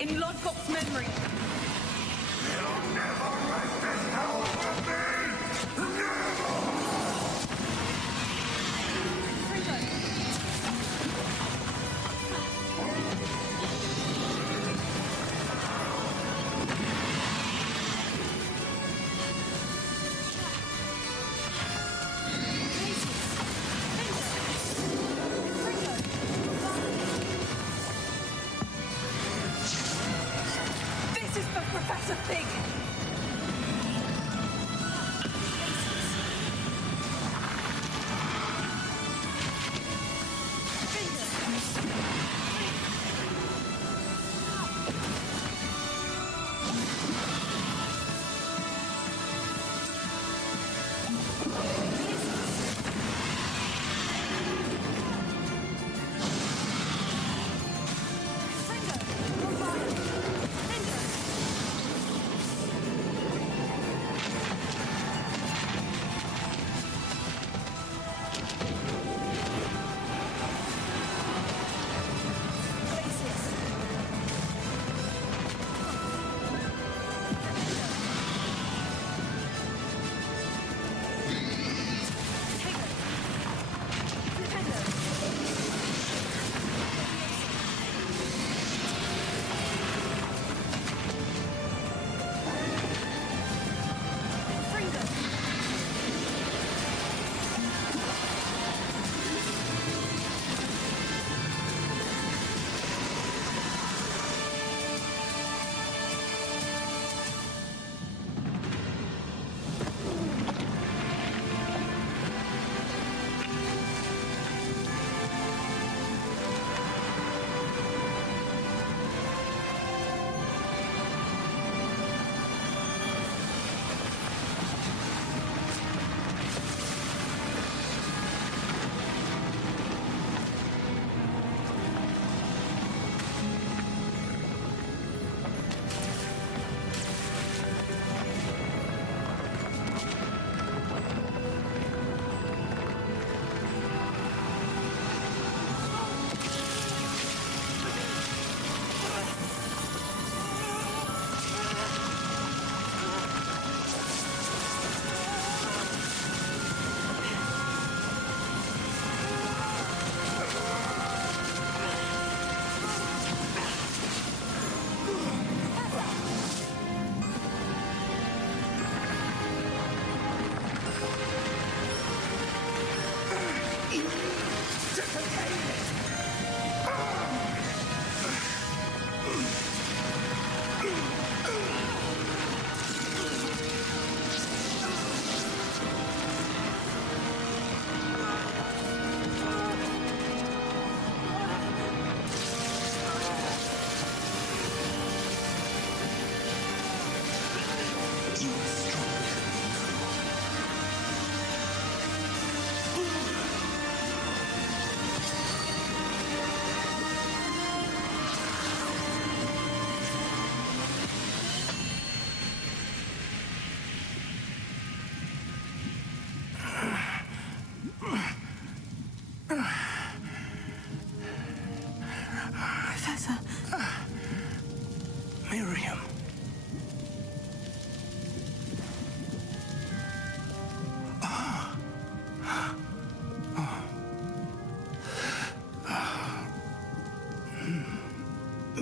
In Lodgok's memory. You'll never wrest this power from me! Never! Professor Fig!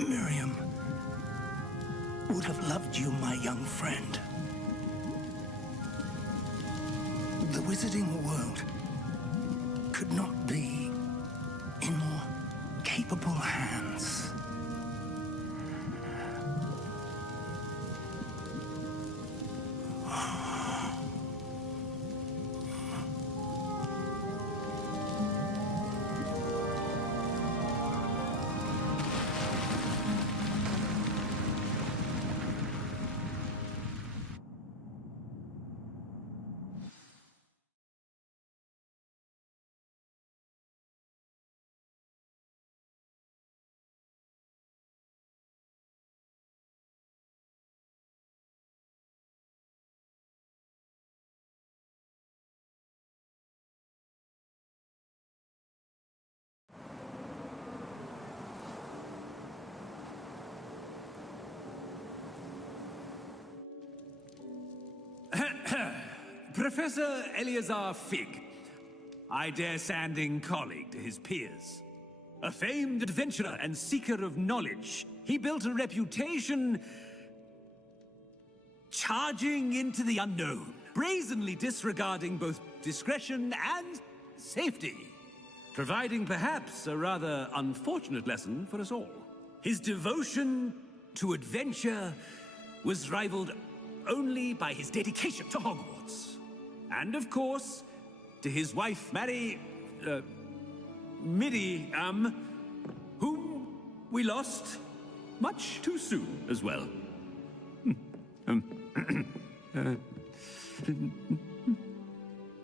Miriam would have loved you, my young friend. The wizarding world could not be in more capable hands. Professor Eleazar Fig, I dare standing colleague to his peers. A famed adventurer and seeker of knowledge, he built a reputation charging into the unknown, brazenly disregarding both discretion and safety, providing perhaps a rather unfortunate lesson for us all. His devotion to adventure was rivaled only by his dedication to Hogwarts. And of course, to his wife, Midi, whom we lost much too soon as well.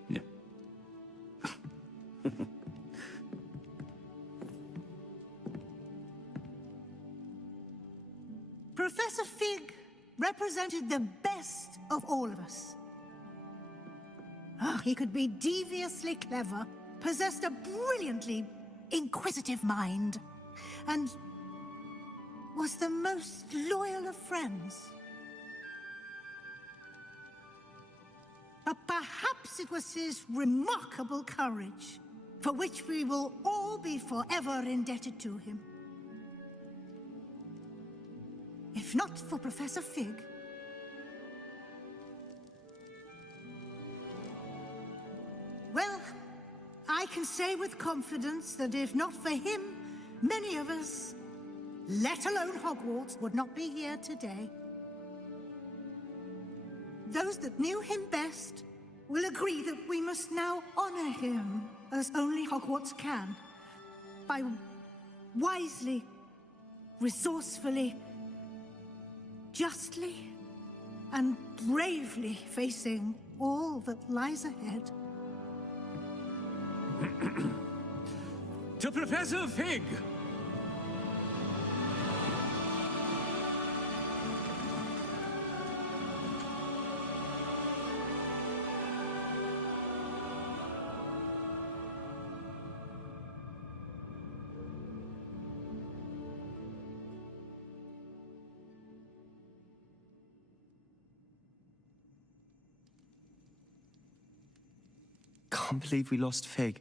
Yeah. Professor Fig represented the best of all of us. He could be deviously clever, possessed a brilliantly inquisitive mind, and was the most loyal of friends. But perhaps it was his remarkable courage, for which we will all be forever indebted to him. If not for Professor Fig, well, I can say with confidence that if not for him, many of us, let alone Hogwarts, would not be here today. Those that knew him best will agree that we must now honor him as only Hogwarts can, by wisely, resourcefully, justly, and bravely facing all that lies ahead. To Professor Fig! Can't believe we lost Fig.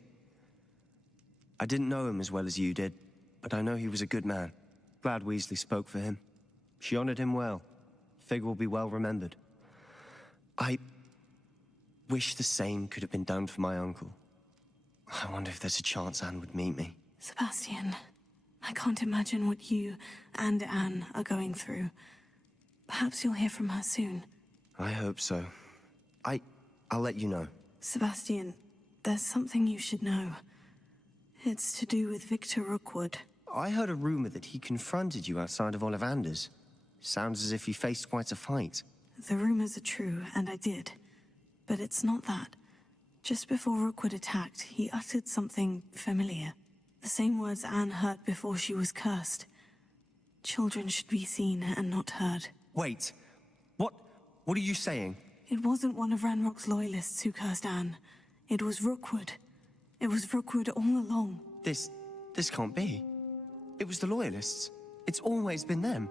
I didn't know him as well as you did, but I know he was a good man. Glad Weasley spoke for him. She honored him well. Fig will be well remembered. I wish the same could have been done for my uncle. I wonder if there's a chance Anne would meet me. Sebastian, I can't imagine what you and Anne are going through. Perhaps you'll hear from her soon. I hope so. I'll let you know. Sebastian, there's something you should know. It's to do with Victor Rookwood. I heard a rumor that he confronted you outside of Ollivander's. Sounds as if he faced quite a fight. The rumors are true, and I did. But it's not that. Just before Rookwood attacked, he uttered something familiar. The same words Anne heard before she was cursed. Children should be seen and not heard. Wait. What are you saying? It wasn't one of Ranrock's loyalists who cursed Anne. It was Rookwood. It was Rookwood all along. This can't be. It was the Loyalists. It's always been them.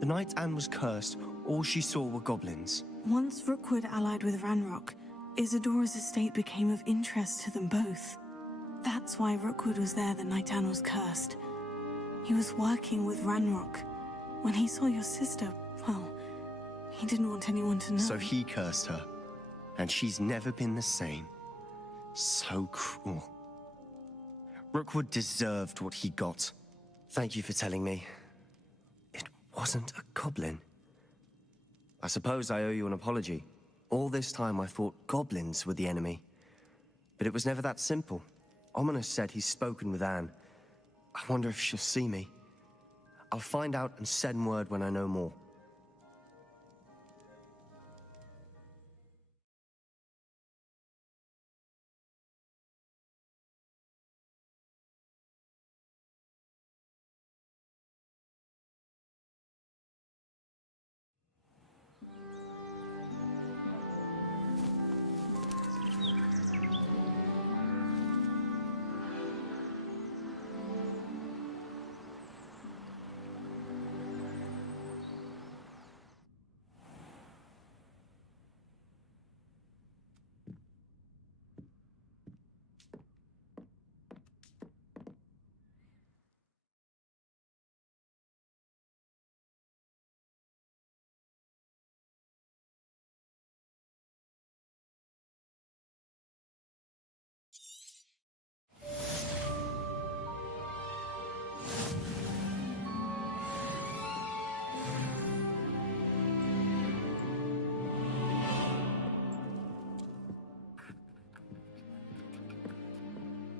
The night Anne was cursed, all she saw were goblins. Once Rookwood allied with Ranrock, Isadora's estate became of interest to them both. That's why Rookwood was there the night Anne was cursed. He was working with Ranrock. When he saw your sister, well, he didn't want anyone to know. So he cursed her, and she's never been the same. So cruel. Rookwood deserved what he got. Thank you for telling me. It wasn't a goblin. I suppose I owe you an apology. All this time I thought goblins were the enemy. But it was never that simple. Ominous said he's spoken with Anne. I wonder if she'll see me. I'll find out and send word when I know more.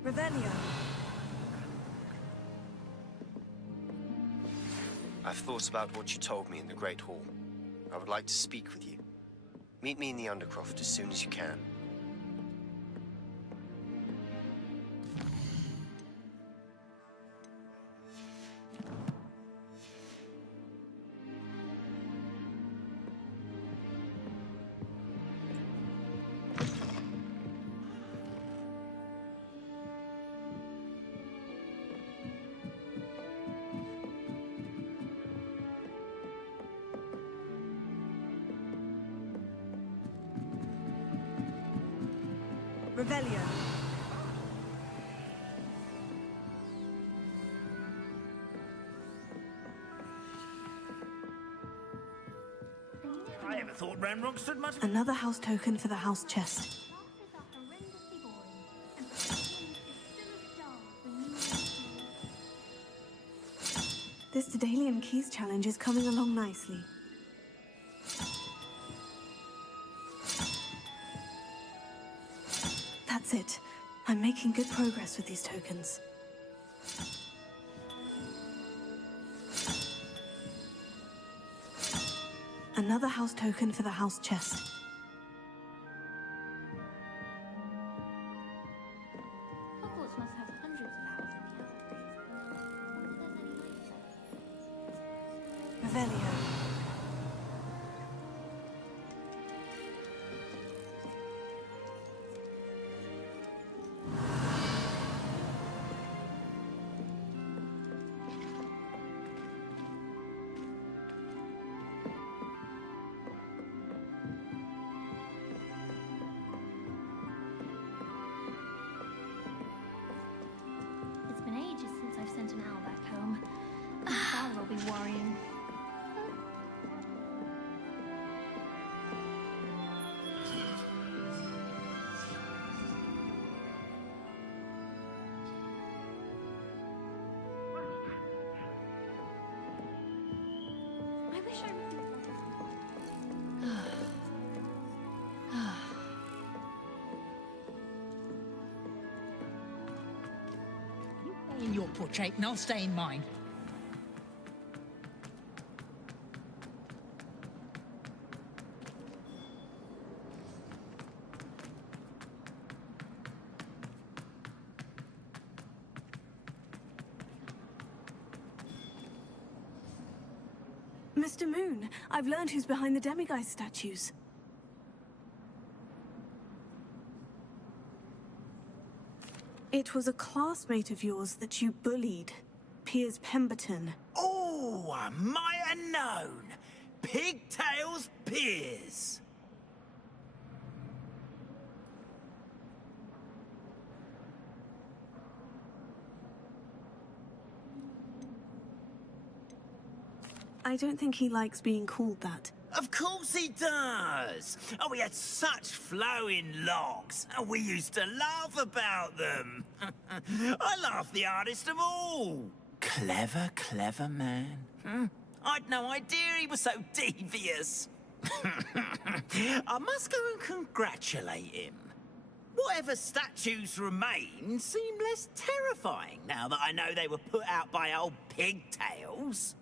Revelio. I've thought about what you told me in the Great Hall. I would like to speak with you. Meet me in the Undercroft as soon as you can. Revelio. I never thought Ranrock stood much. Another house token for the house chest. This Daedalian Keys challenge is coming along nicely. That's it. I'm making good progress with these tokens. Another house token for the house chest. Hogwarts must have hundreds of owls in the Revelio. It's been ages since I've sent an owl back home. My father will be worrying. I wish I In your portrait, and I'll stay in mine. Mr. Moon, I've learned who's behind the demiguise statues. It was a classmate of yours that you bullied, Piers Pemberton. Oh, I might have known. Pigtails Piers. I don't think he likes being called that. Of course he does! Oh, we had such flowing locks, and we used to laugh about them. I laughed the hardest of all. Clever, clever man. I'd no idea he was so devious. I must go and congratulate him. Whatever statues remain seem less terrifying now that I know they were put out by old pigtails.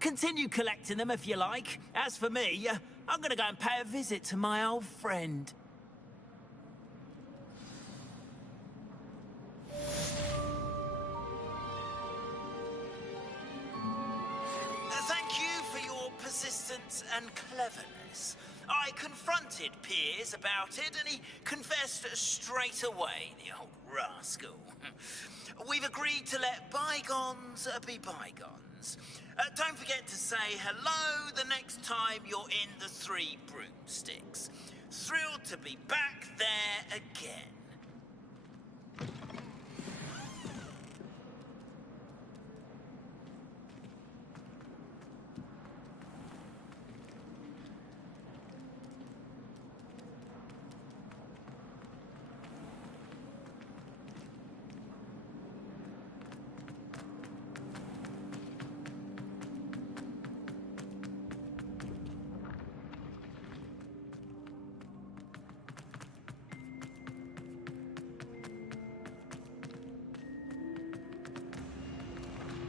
Continue collecting them if you like. As for me, I'm gonna go and pay a visit to my old friend. Thank you for your persistence and cleverness. I confronted Piers about it, and he confessed straight away, the old rascal. We've agreed to let bygones be bygones. Don't forget to say hello the next time you're in the Three Broomsticks. Thrilled to be back there again.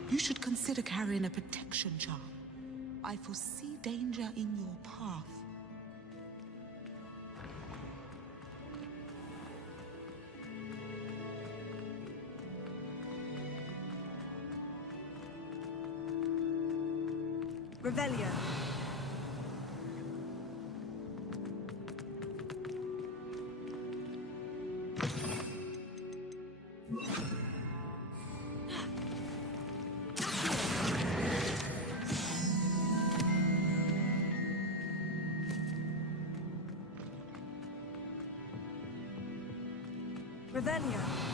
You should consider carrying a protection charm. I foresee danger in your path. Revelio. Revelio.